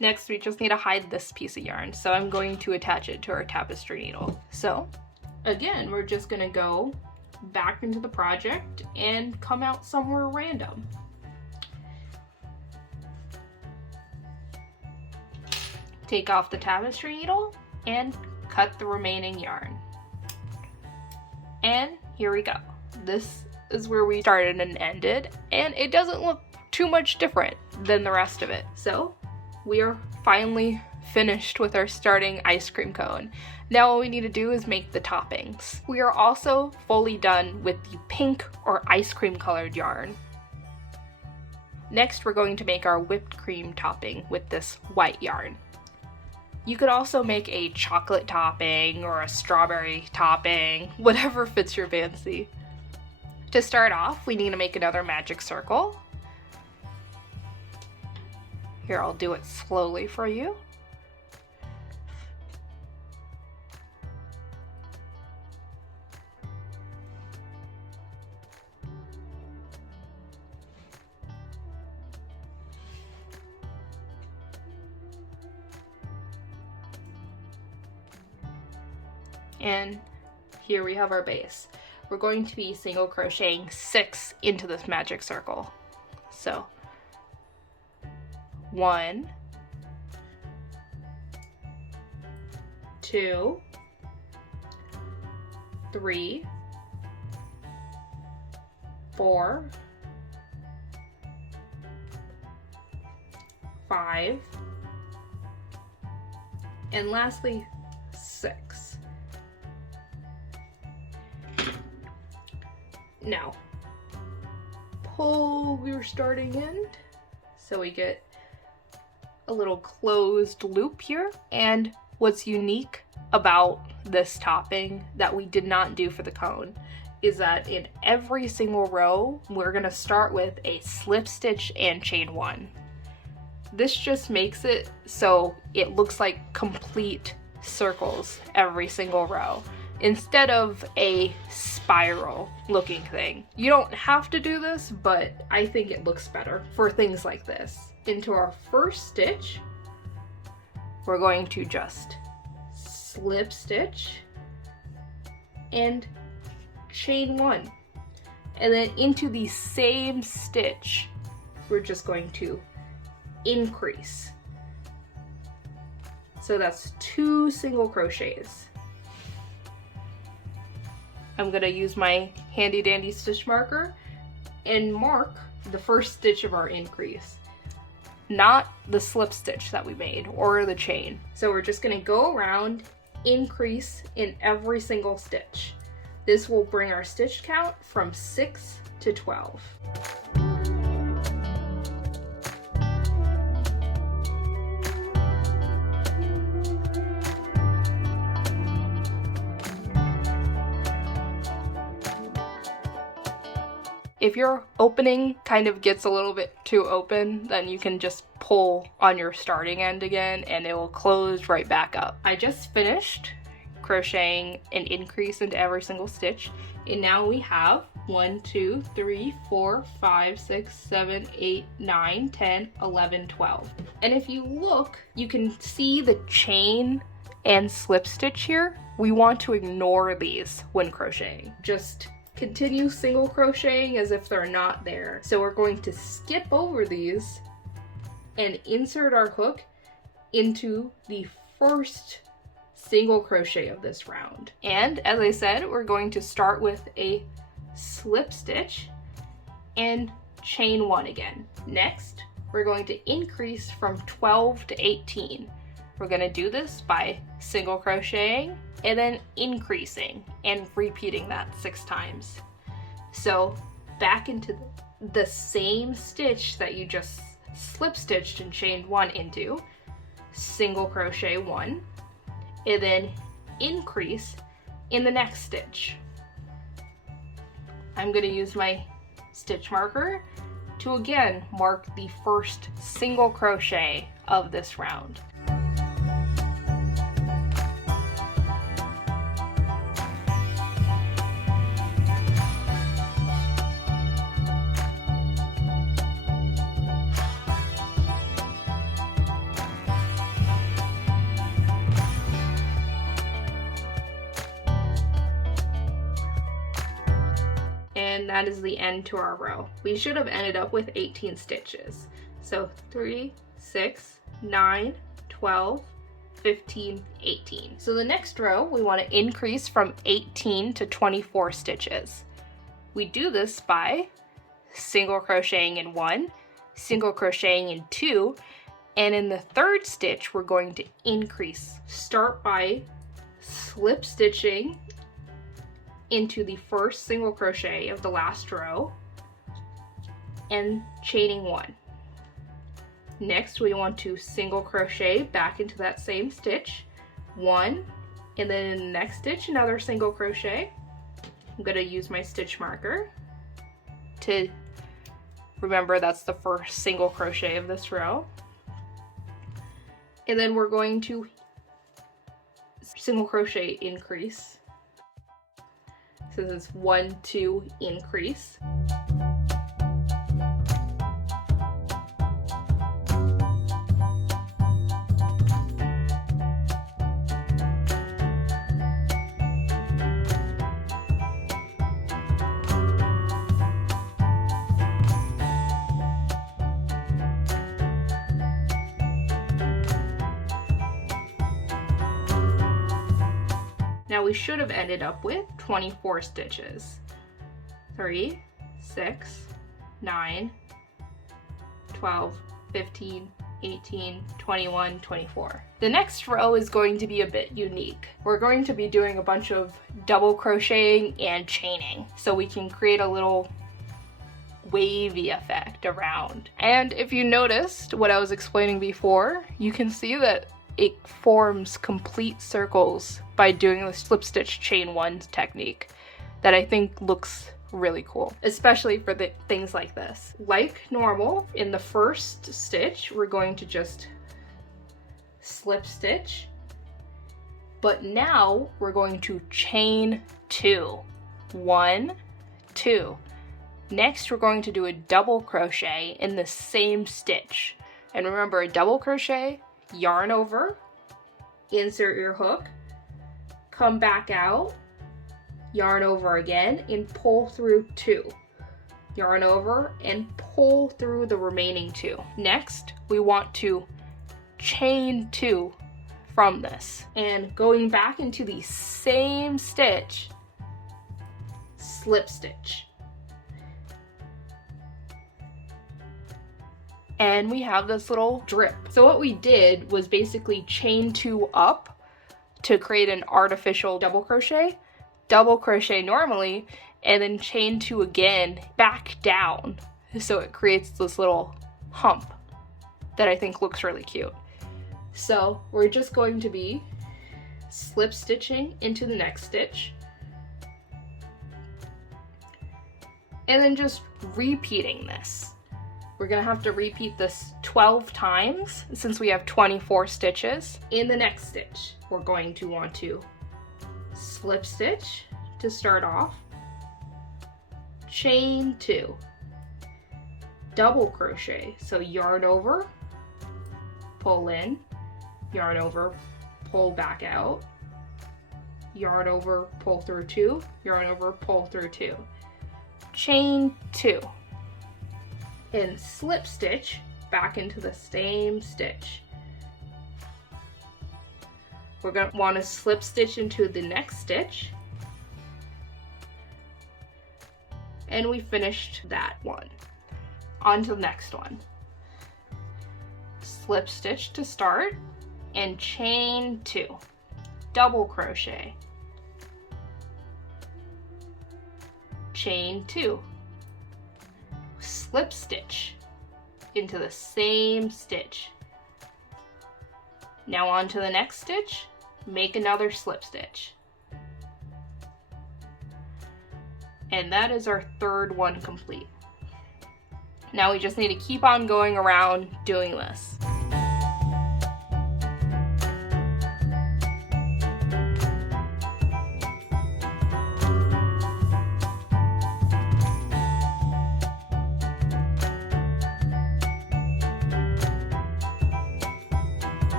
Next, we just need to hide this piece of yarn, so I'm going to attach it to our tapestry needle. So, again, we're just gonna go back into the project and come out somewhere random. Take off the tapestry needle and cut the remaining yarn. And here we go. This is where we started and ended, and it doesn't look too much different than the rest of it. So we are finally finished with our starting ice cream cone. Now all we need to do is make the toppings. We are also fully done with the pink or ice cream colored yarn. Next, we're going to make our whipped cream topping with this white yarn. You could also make a chocolate topping or a strawberry topping, whatever fits your fancy. To start off, we need to make another magic circle. Here, I'll do it slowly for you. And here we have our base. We're going to be single crocheting 6 into this magic circle. So 1, 2, 3, 4, 5, and lastly 6. Now, pull your starting end so we get a little closed loop here. And what's unique about this topping that we did not do for the cone is that in every single row, we're gonna start with a slip stitch and chain 1. This just makes it so it looks like complete circles every single row, instead of a spiral looking thing. You don't have to do this, but I think it looks better for things like this. Into our first stitch, we're going to just slip stitch and chain 1. And then into the same stitch, we're just going to increase. So that's 2 single crochets. I'm gonna use my handy dandy stitch marker and mark the first stitch of our increase, not the slip stitch that we made or the chain. So we're just gonna go around increase in every single stitch. This will bring our stitch count from 6 to 12. If your opening kind of gets a little bit too open, then you can just pull on your starting end again and it will close right back up. I just finished crocheting an increase into every single stitch, and now we have 1, 2, 3, 4, 5, 6, 7, 8, 9, 10, 11, 12. And if you look, you can see the chain and slip stitch here. We want to ignore these when crocheting. Just continue single crocheting as if they're not there. So we're going to skip over these and insert our hook into the first single crochet of this round. And as I said, we're going to start with a slip stitch and chain 1 again. Next, we're going to increase from 12 to 18. We're going to do this by single crocheting and then increasing and repeating that 6 times. So back into the same stitch that you just slip stitched and chained 1 into, single crochet 1, and then increase in the next stitch. I'm going to use my stitch marker to again mark the first single crochet of this round. And that is the end to our row. We should have ended up with 18 stitches. So 3, 6, 9, 12, 15, 18. So the next row, we want to increase from 18 to 24 stitches. We do this by single crocheting in 1, single crocheting in 2, and in the third stitch, we're going to increase. Start by slip stitching into the first single crochet of the last row and chaining 1. Next, we want to single crochet back into that same stitch, 1, and then in the next stitch, another single crochet. I'm going to use my stitch marker to remember that's the first single crochet of this row. And then we're going to single crochet increase. So this is 1, 2, increase. Now we should have ended up with 24 stitches. 3, 6, 9, 12, 15, 18, 21, 24. The next row is going to be a bit unique. We're going to be doing a bunch of double crocheting and chaining, so we can create a little wavy effect around. And if you noticed what I was explaining before, you can see that it forms complete circles by doing the slip stitch chain 1 technique that I think looks really cool, especially for the things like this. Like normal, in the first stitch, we're going to just slip stitch, but now we're going to chain 2. 1, 2. Next, we're going to do a double crochet in the same stitch. And remember, a double crochet, yarn over, insert your hook, come back out, yarn over again, and pull through 2. Yarn over and pull through the remaining 2. Next, we want to chain 2 from this. And going back into the same stitch, slip stitch. And we have this little drip. So what we did was basically chain 2 up to create an artificial double crochet normally, and then chain 2 again back down, so it creates this little hump that I think looks really cute. So we're just going to be slip stitching into the next stitch, and then just repeating this. We're gonna have to repeat this 12 times since we have 24 stitches. In the next stitch, we're going to want to slip stitch to start off, chain 2, double crochet, so yarn over, pull in, yarn over, pull back out, yarn over, pull through 2, yarn over, pull through 2, chain 2, and slip stitch back into the same stitch. We're going to want to slip stitch into the next stitch, and we finished that one. On to the next one. Slip stitch to start and chain 2, double crochet, chain 2, slip stitch into the same stitch. Now on to the next stitch, make another slip stitch. And that is our third one complete. Now we just need to keep on going around doing this.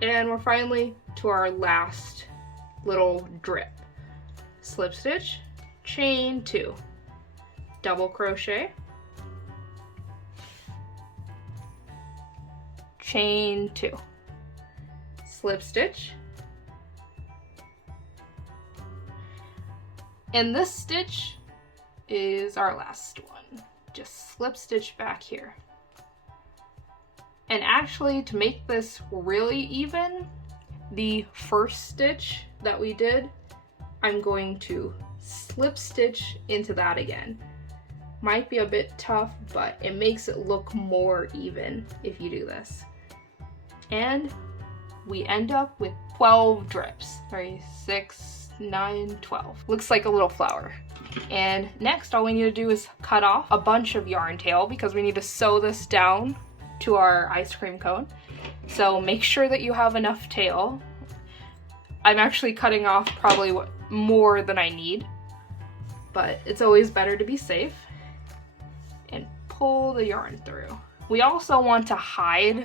And we're finally to our last little drip. Slip stitch, chain 2, double crochet, chain 2, slip stitch, and this stitch is our last one. Just slip stitch back here. And actually, to make this really even, the first stitch that we did, I'm going to slip stitch into that again. Might be a bit tough, but it makes it look more even if you do this. And we end up with 12 drips. 3, 6, 9, 12. Looks like a little flower. And next, all we need to do is cut off a bunch of yarn tail because we need to sew this down to our ice cream cone. So make sure that you have enough tail. I'm actually cutting off probably more than I need, but it's always better to be safe. And pull the yarn through. We also want to hide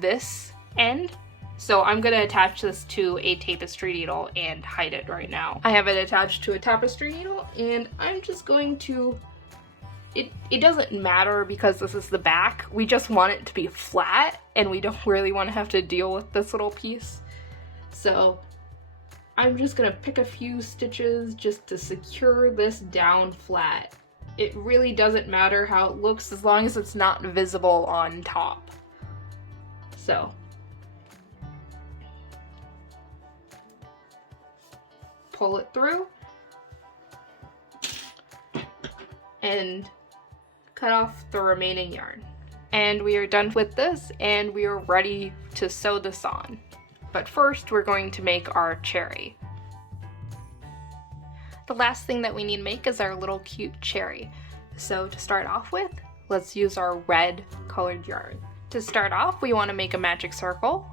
this end, So I'm going to attach this to a tapestry needle and hide it right now. I have it attached to a tapestry needle, and I'm just going to, it doesn't matter because this is the back. We just want it to be flat, and we don't really want to have to deal with this little piece. So I'm just going to pick a few stitches just to secure this down flat. It really doesn't matter how it looks as long as it's not visible on top. So pull it through and cut off the remaining yarn. And we are done with this, and we are ready to sew this on. But first we're going to make our cherry. The last thing that we need to make is our little cute cherry. So to start off with, let's use our red colored yarn. To start off, we want to make a magic circle.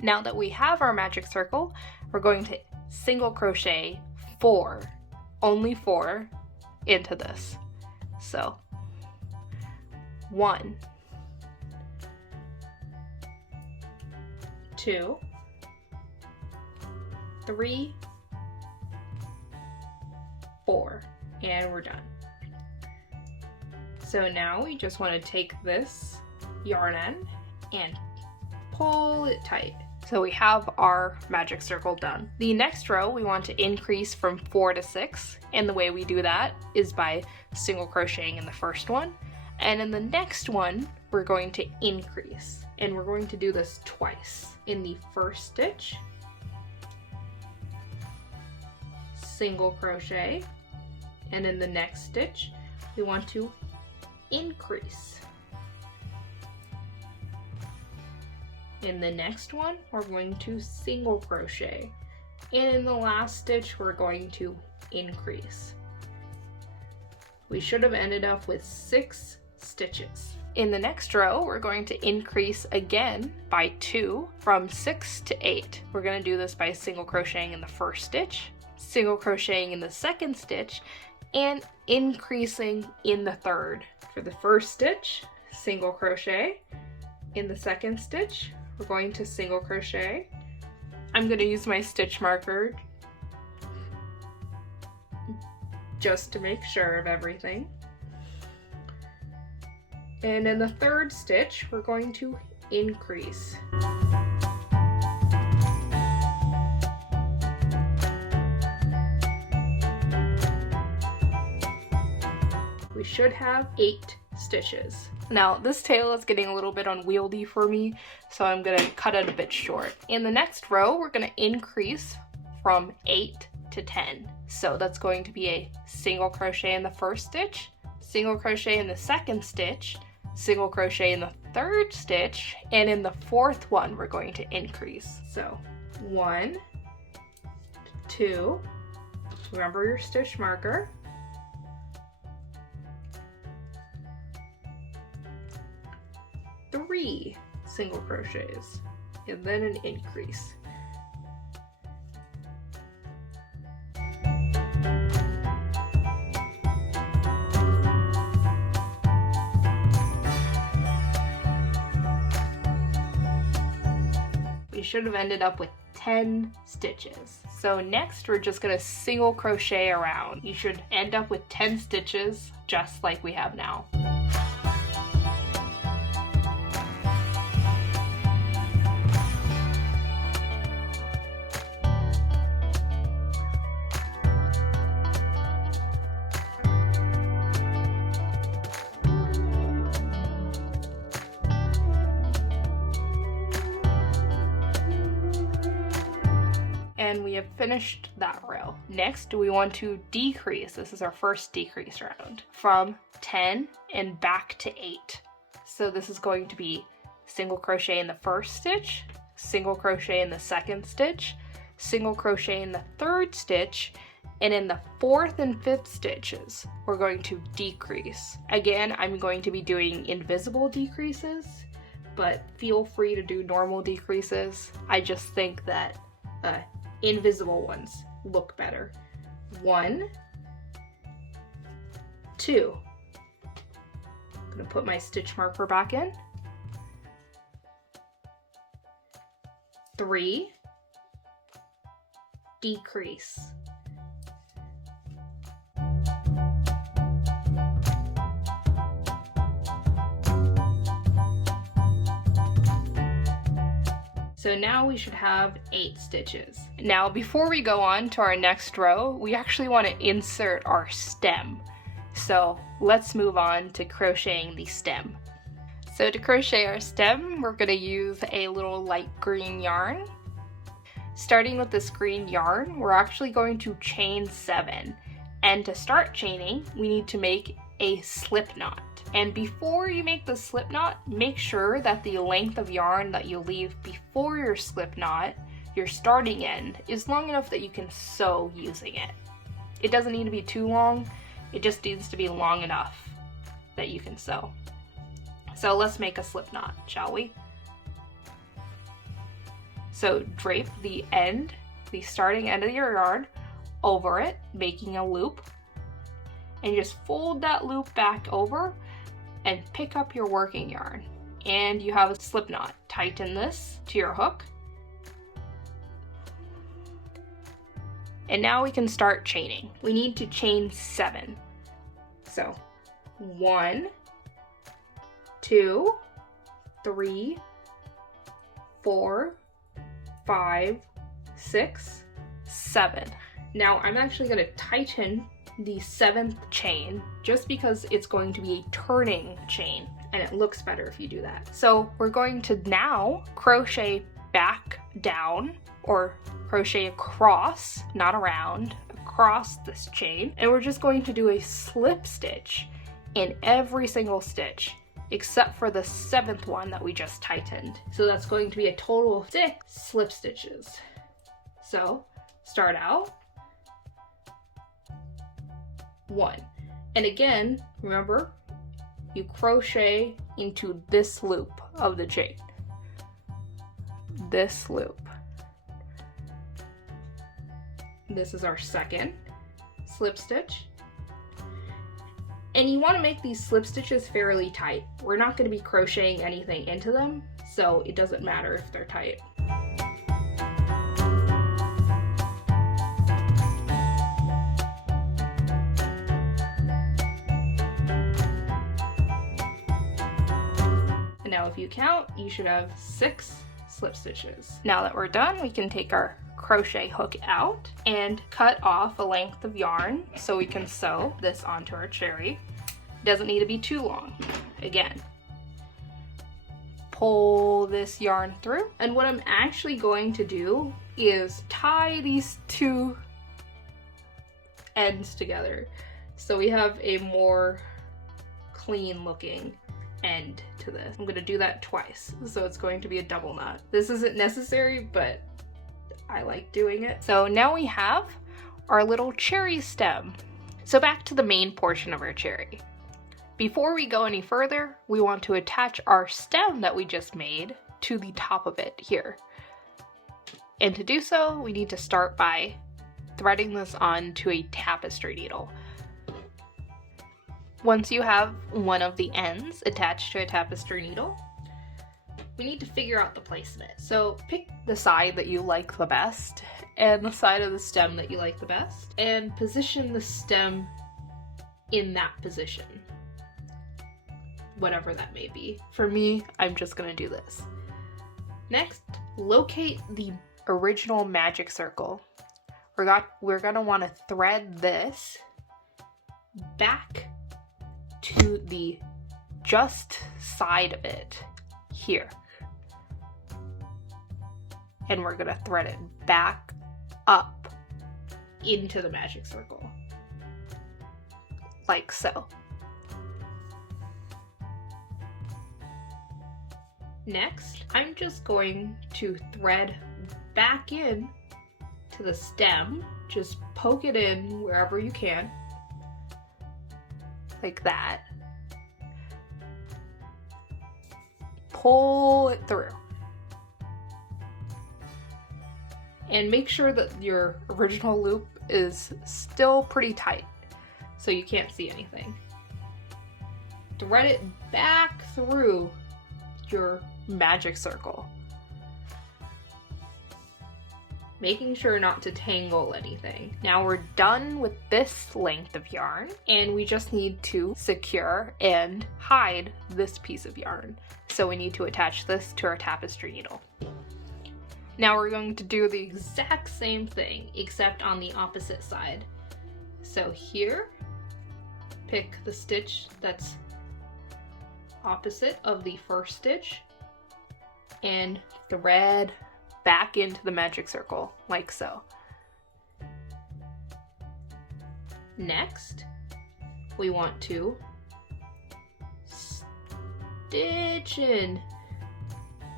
Now that we have our magic circle, we're going to single crochet 4, only 4, into this. So 1, 2, 3, 4, and we're done. So now we just want to take this yarn end and pull it tight. So we have our magic circle done. The next row we want to increase from 4 to 6, and the way we do that is by single crocheting in the first one, and in the next one we're going to increase, and we're going to do this twice. In the first stitch, single crochet, and in the next stitch we want to increase. In the next one, we're going to single crochet. And in the last stitch, we're going to increase. We should have ended up with 6 stitches. In the next row, we're going to increase again by 2 from 6 to 8. We're going to do this by single crocheting in the first stitch, single crocheting in the second stitch, and increasing in the third. For the first stitch, single crochet. In the second stitch, we're going to single crochet. I'm going to use my stitch marker just to make sure of everything. And in the third stitch, we're going to increase. We should have 8 stitches. Now this tail is getting a little bit unwieldy for me, so I'm gonna cut it a bit short. In the next row, we're gonna increase from 8 to 10. So that's going to be a single crochet in the first stitch, single crochet in the second stitch, single crochet in the third stitch, and in the fourth one, we're going to increase. So 1, 2, remember your stitch marker, 3 single crochets, and then an increase. We should have ended up with 10 stitches. So next we're just gonna single crochet around. You should end up with 10 stitches just like we have now. And we have finished that row. Next, we want to decrease. This is our first decrease round, from 10 and back to 8. So this is going to be single crochet in the first stitch, single crochet in the second stitch, single crochet in the third stitch, and in the fourth and fifth stitches, we're going to decrease. Again, I'm going to be doing invisible decreases, but feel free to do normal decreases. I just think that invisible ones look better. 1, 2. I'm gonna put my stitch marker back in. 3, decrease. So now we should have 8 stitches. Now before we go on to our next row, we actually want to insert our stem. So let's move on to crocheting the stem. So to crochet our stem, we're going to use a little light green yarn. Starting with this green yarn, we're actually going to chain 7. And to start chaining, we need to make a slip knot. And before you make the slip knot, make sure that the length of yarn that you leave before your slip knot, your starting end, is long enough that you can sew using it. It doesn't need to be too long, it just needs to be long enough that you can sew. So let's make a slip knot, shall we? So drape the end, the starting end of your yarn, over it, making a loop, and just fold that loop back over and pick up your working yarn. And you have a slip knot. Tighten this to your hook. And now we can start chaining. We need to chain 7. So 1, 2, 3, 4, 5, 6, 7. Now I'm actually going to tighten the 7th chain just because it's going to be a turning chain and it looks better if you do that. So we're going to now crochet back down, or crochet across, not around, across this chain, and we're just going to do a slip stitch in every single stitch except for the 7th one that we just tightened. So that's going to be a total of 6 slip stitches. So start out 1. And again, remember, you crochet into this loop of the chain. This loop. This is our 2nd slip stitch. And you want to make these slip stitches fairly tight. We're not going to be crocheting anything into them, so it doesn't matter if they're tight. Now if you count, you should have 6 slip stitches. Now that we're done, we can take our crochet hook out and cut off a length of yarn so we can sew this onto our cherry. It doesn't need to be too long. Again, pull this yarn through, and what I'm actually going to do is tie these 2 ends together so we have a more clean looking end to this. I'm gonna do that twice, so it's going to be a double knot. This isn't necessary, but I like doing it. So now we have our little cherry stem. So back to the main portion of our cherry. Before we go any further, we want to attach our stem that we just made to the top of it here. And to do so, we need to start by threading this onto a tapestry needle. Once you have one of the ends attached to a tapestry needle, we need to figure out the placement. So pick the side that you like the best and the side of the stem that you like the best, and position the stem in that position, whatever that may be. For me, I'm just gonna do this. Next, locate the original magic circle. We're gonna want to thread this back to the just side of it here, and we're gonna thread it back up into the magic circle like so. Next, I'm just going to thread back in to the stem. Just poke it in wherever you can, like that. pull it through. And make sure that your original loop is still pretty tight so you can't see anything. Thread it back through your magic circle, making sure not to tangle anything. Now we're done with this length of yarn, and we just need to secure and hide this piece of yarn. So we need to attach this to our tapestry needle. Now we're going to do the exact same thing, except on the opposite side. So here, pick the stitch that's opposite of the first stitch and thread back into the magic circle, like so. Next, we want to stitch in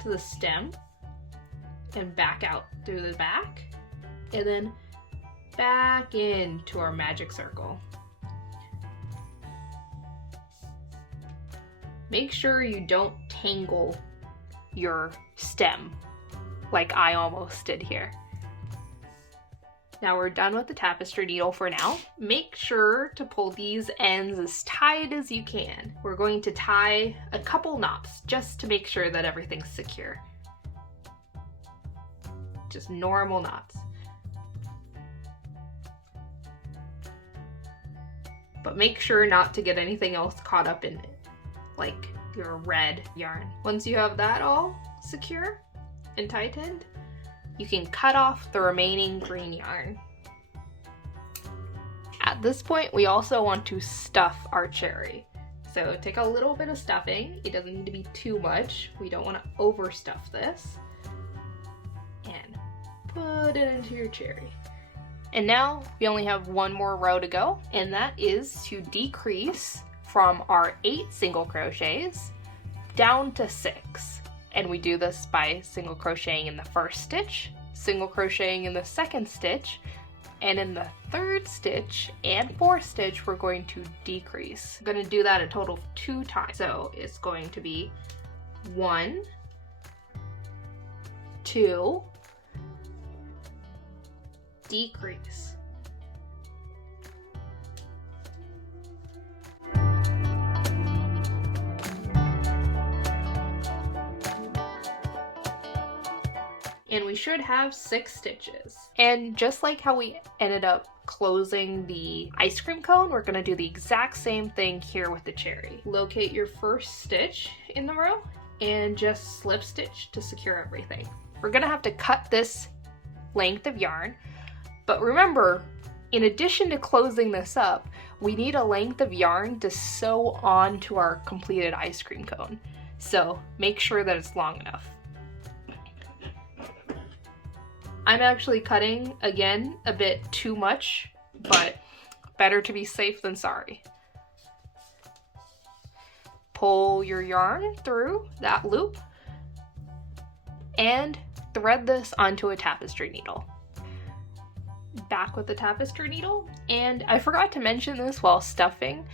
to the stem and back out through the back, and then back into our magic circle. Make sure you don't tangle your stem like I almost did here. Now we're done with the tapestry needle for now. Make sure to pull these ends as tight as you can. We're going to tie a couple knots just to make sure that everything's secure. Just normal knots. But make sure not to get anything else caught up in it, like your red yarn. Once you have that all secure and tightened, you can cut off the remaining green yarn. At this point, we also want to stuff our cherry. So take a little bit of stuffing. It doesn't need to be too much. We don't want to overstuff this. And put it into your cherry. And now we only have one more row to go, and that is to decrease from our 8 single crochets down to 6. And we do this by single crocheting in the first stitch, single crocheting in the second stitch, and in the third stitch and fourth stitch we're going to decrease. I'm going to do that a total of 2 times. So it's going to be 1, 2, decrease. And we should have 6 stitches. And just like how we ended up closing the ice cream cone, we're gonna do the exact same thing here with the cherry. Locate your first stitch in the row and just slip stitch to secure everything. We're gonna have to cut this length of yarn, but remember, in addition to closing this up, we need a length of yarn to sew onto our completed ice cream cone. So make sure that it's long enough. I'm actually cutting, again, a bit too much, but better to be safe than sorry. Pull your yarn through that loop and thread this onto a tapestry needle. Back with the tapestry needle, and I forgot to mention this while stuffing,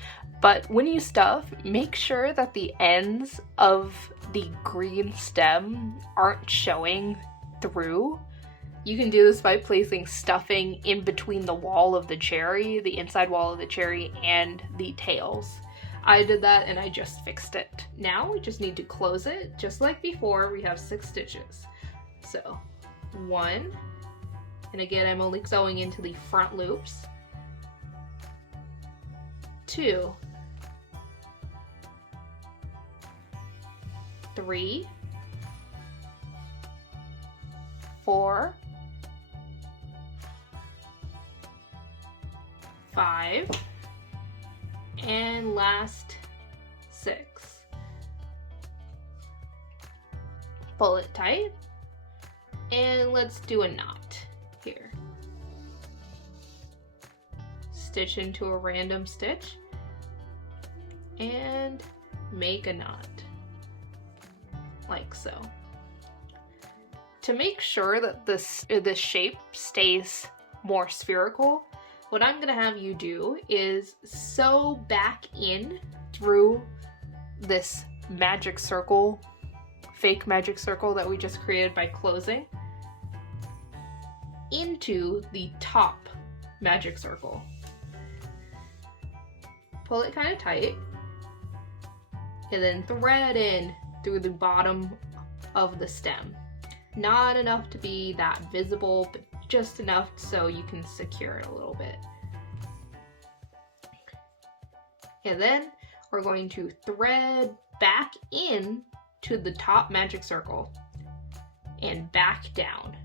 but when you stuff, make sure that the ends of the green stem aren't showing through. You can do this by placing stuffing in between the wall of the cherry, the inside wall of the cherry, and the tails. I did that and I just fixed it. Now we just need to close it. Just like before, we have 6 stitches. So 1, and again I'm only sewing into the front loops. 2, 3, 4, 5, and last 6. Pull it tight, and let's do a knot here. Stitch into a random stitch, and make a knot, like so. To make sure that this shape stays more spherical, what I'm gonna have you do is sew back in through this magic circle fake magic circle that we just created by closing into the top magic circle. Pull it kind of tight, and then thread in through the bottom of the stem. Not enough to be that visible, but just enough so you can secure it a little bit. And then we're going to thread back in to the top magic circle and back down.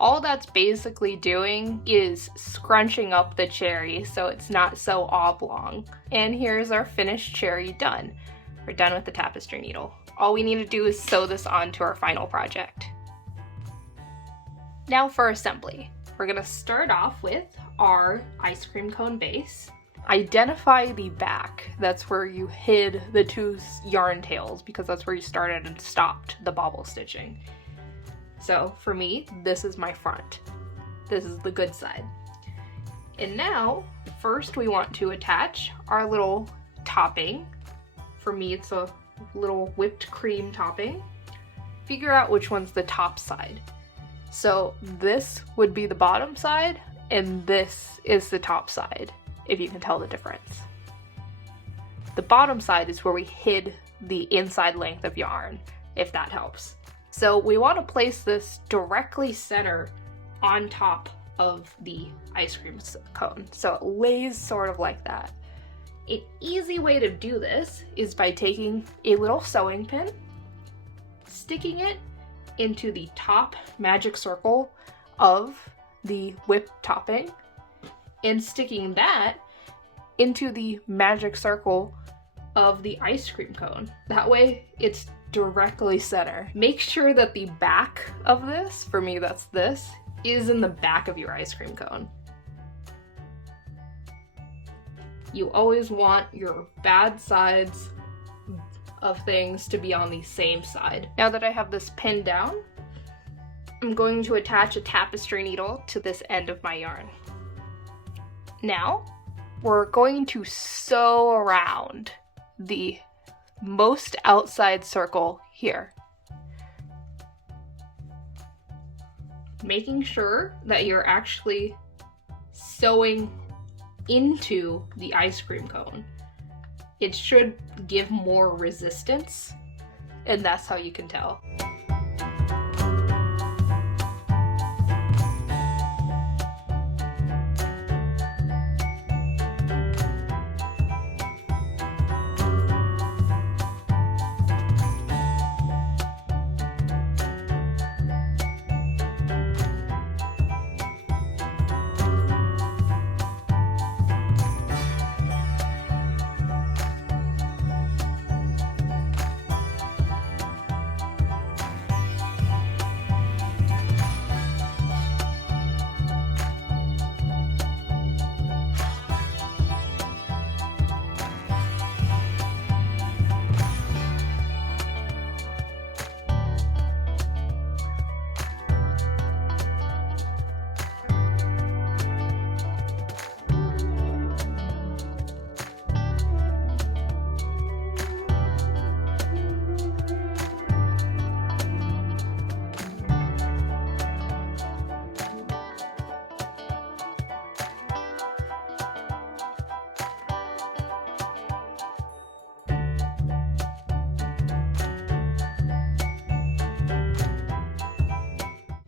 All that's basically doing is scrunching up the cherry so it's not so oblong. And here's our finished cherry done. We're done with the tapestry needle. All we need to do is sew this onto our final project. Now for assembly. We're gonna start off with our ice cream cone base. Identify the back. That's where you hid the two yarn tails because that's where you started and stopped the bobble stitching. So for me, this is my front. This is the good side. And now, first we want to attach our little topping. For me, it's a little whipped cream topping. Figure out which one's the top side. So this would be the bottom side, and this is the top side, if you can tell the difference. The bottom side is where we hid the inside length of yarn, if that helps. So we want to place this directly center on top of the ice cream cone. So it lays sort of like that. An easy way to do this is by taking a little sewing pin, sticking it into the top magic circle of the whipped topping, and sticking that into the magic circle of the ice cream cone. That way it's directly center. Make sure that the back of this, for me that's this, is in the back of your ice cream cone. You always want your bad sides of things to be on the same side. Now that I have this pinned down, I'm going to attach a tapestry needle to this end of my yarn. Now, we're going to sew around the most outside circle here. Making sure that you're actually sewing into the ice cream cone. It should give more resistance, and that's how you can tell.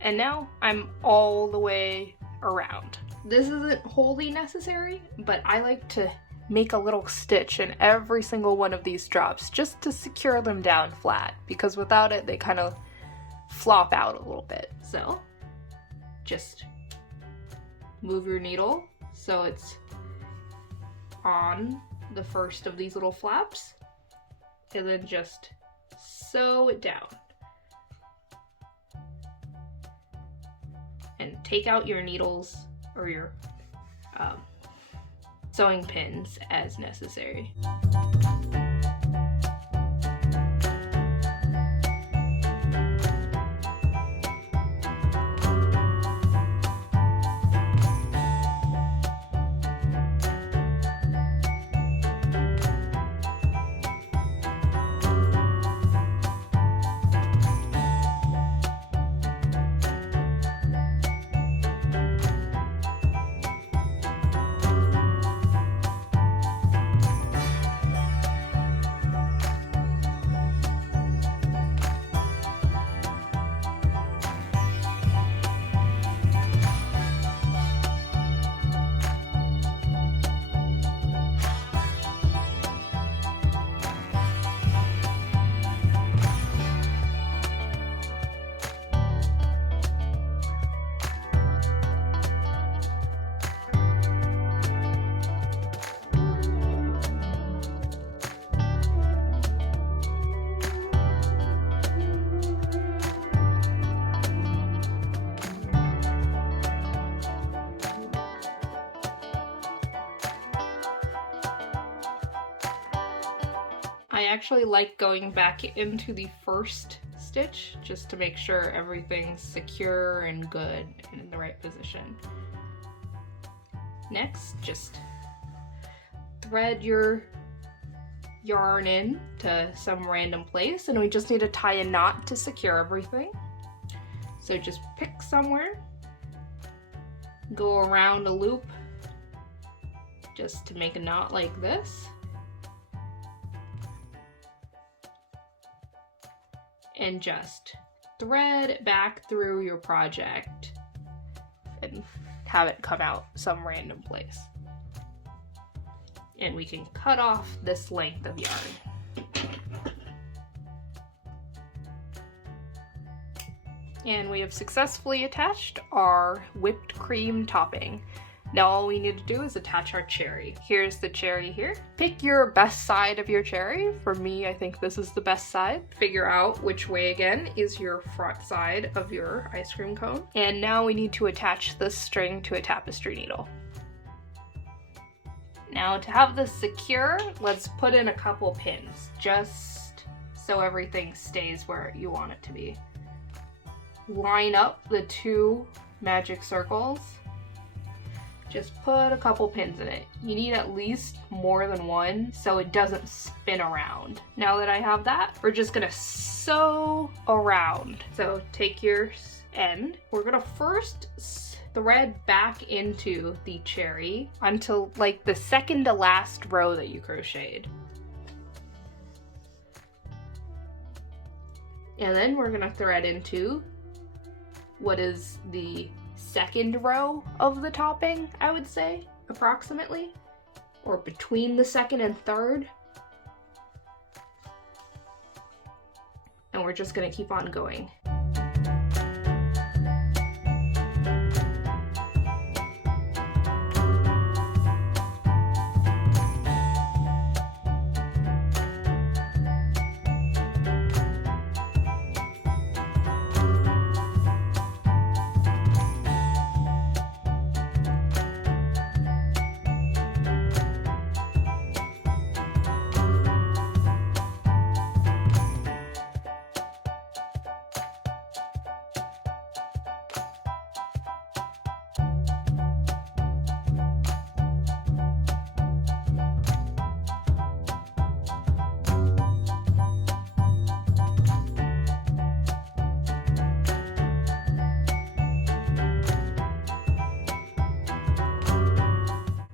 And now I'm all the way around. This isn't wholly necessary, but I like to make a little stitch in every single one of these drops just to secure them down flat, because without it they kind of flop out a little bit. So just move your needle so it's on the first of these little flaps, and then just sew it down. And take out your needles or your sewing pins as necessary. I actually like going back into the first stitch just to make sure everything's secure and good and in the right position. Next, just thread your yarn in to some random place, and we just need to tie a knot to secure everything. So just pick somewhere, go around a loop just to make a knot like this. And just thread back through your project and have it come out some random place. And we can cut off this length of yarn. And we have successfully attached our whipped cream topping. Now all we need to do is attach our cherry. Here's the cherry here. Pick your best side of your cherry. For me, I think this is the best side. Figure out which way again is your front side of your ice cream cone. And now we need to attach this string to a tapestry needle. Now to have this secure, let's put in a couple pins, just so everything stays where you want it to be. Line up the two magic circles. Just put a couple pins in it. You need at least more than one so it doesn't spin around. Now that I have that, we're just gonna sew around. So take your end. We're gonna first thread back into the cherry until like the second to last row that you crocheted. And then we're gonna thread into what is the second row of the topping, I would say, approximately, or between the second and third. And we're just gonna keep on going.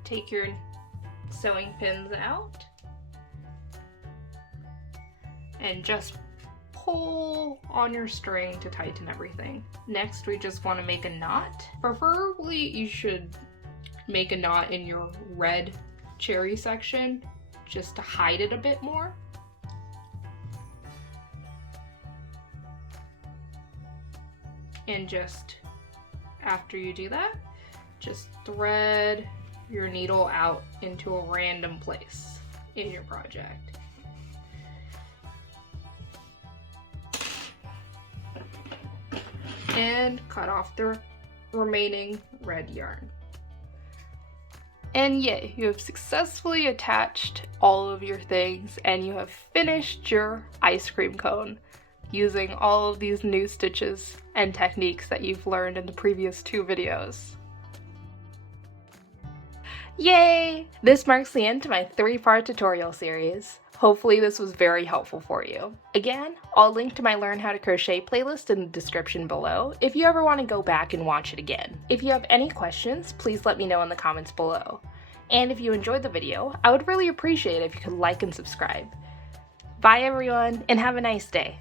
Take your sewing pins out and just pull on your string to tighten everything. Next, we just want to make a knot. Preferably, you should make a knot in your red cherry section just to hide it a bit more. And just after you do that, just thread your needle out into a random place in your project. And cut off the remaining red yarn. And yay, you have successfully attached all of your things and you have finished your ice cream cone using all of these new stitches and techniques that you've learned in the previous 2 videos. Yay! This marks the end to my 3-part tutorial series. Hopefully this was very helpful for you. Again, I'll link to my Learn How to Crochet playlist in the description below if you ever want to go back and watch it again. If you have any questions, please let me know in the comments below. And if you enjoyed the video, I would really appreciate it if you could like and subscribe. Bye everyone, and have a nice day.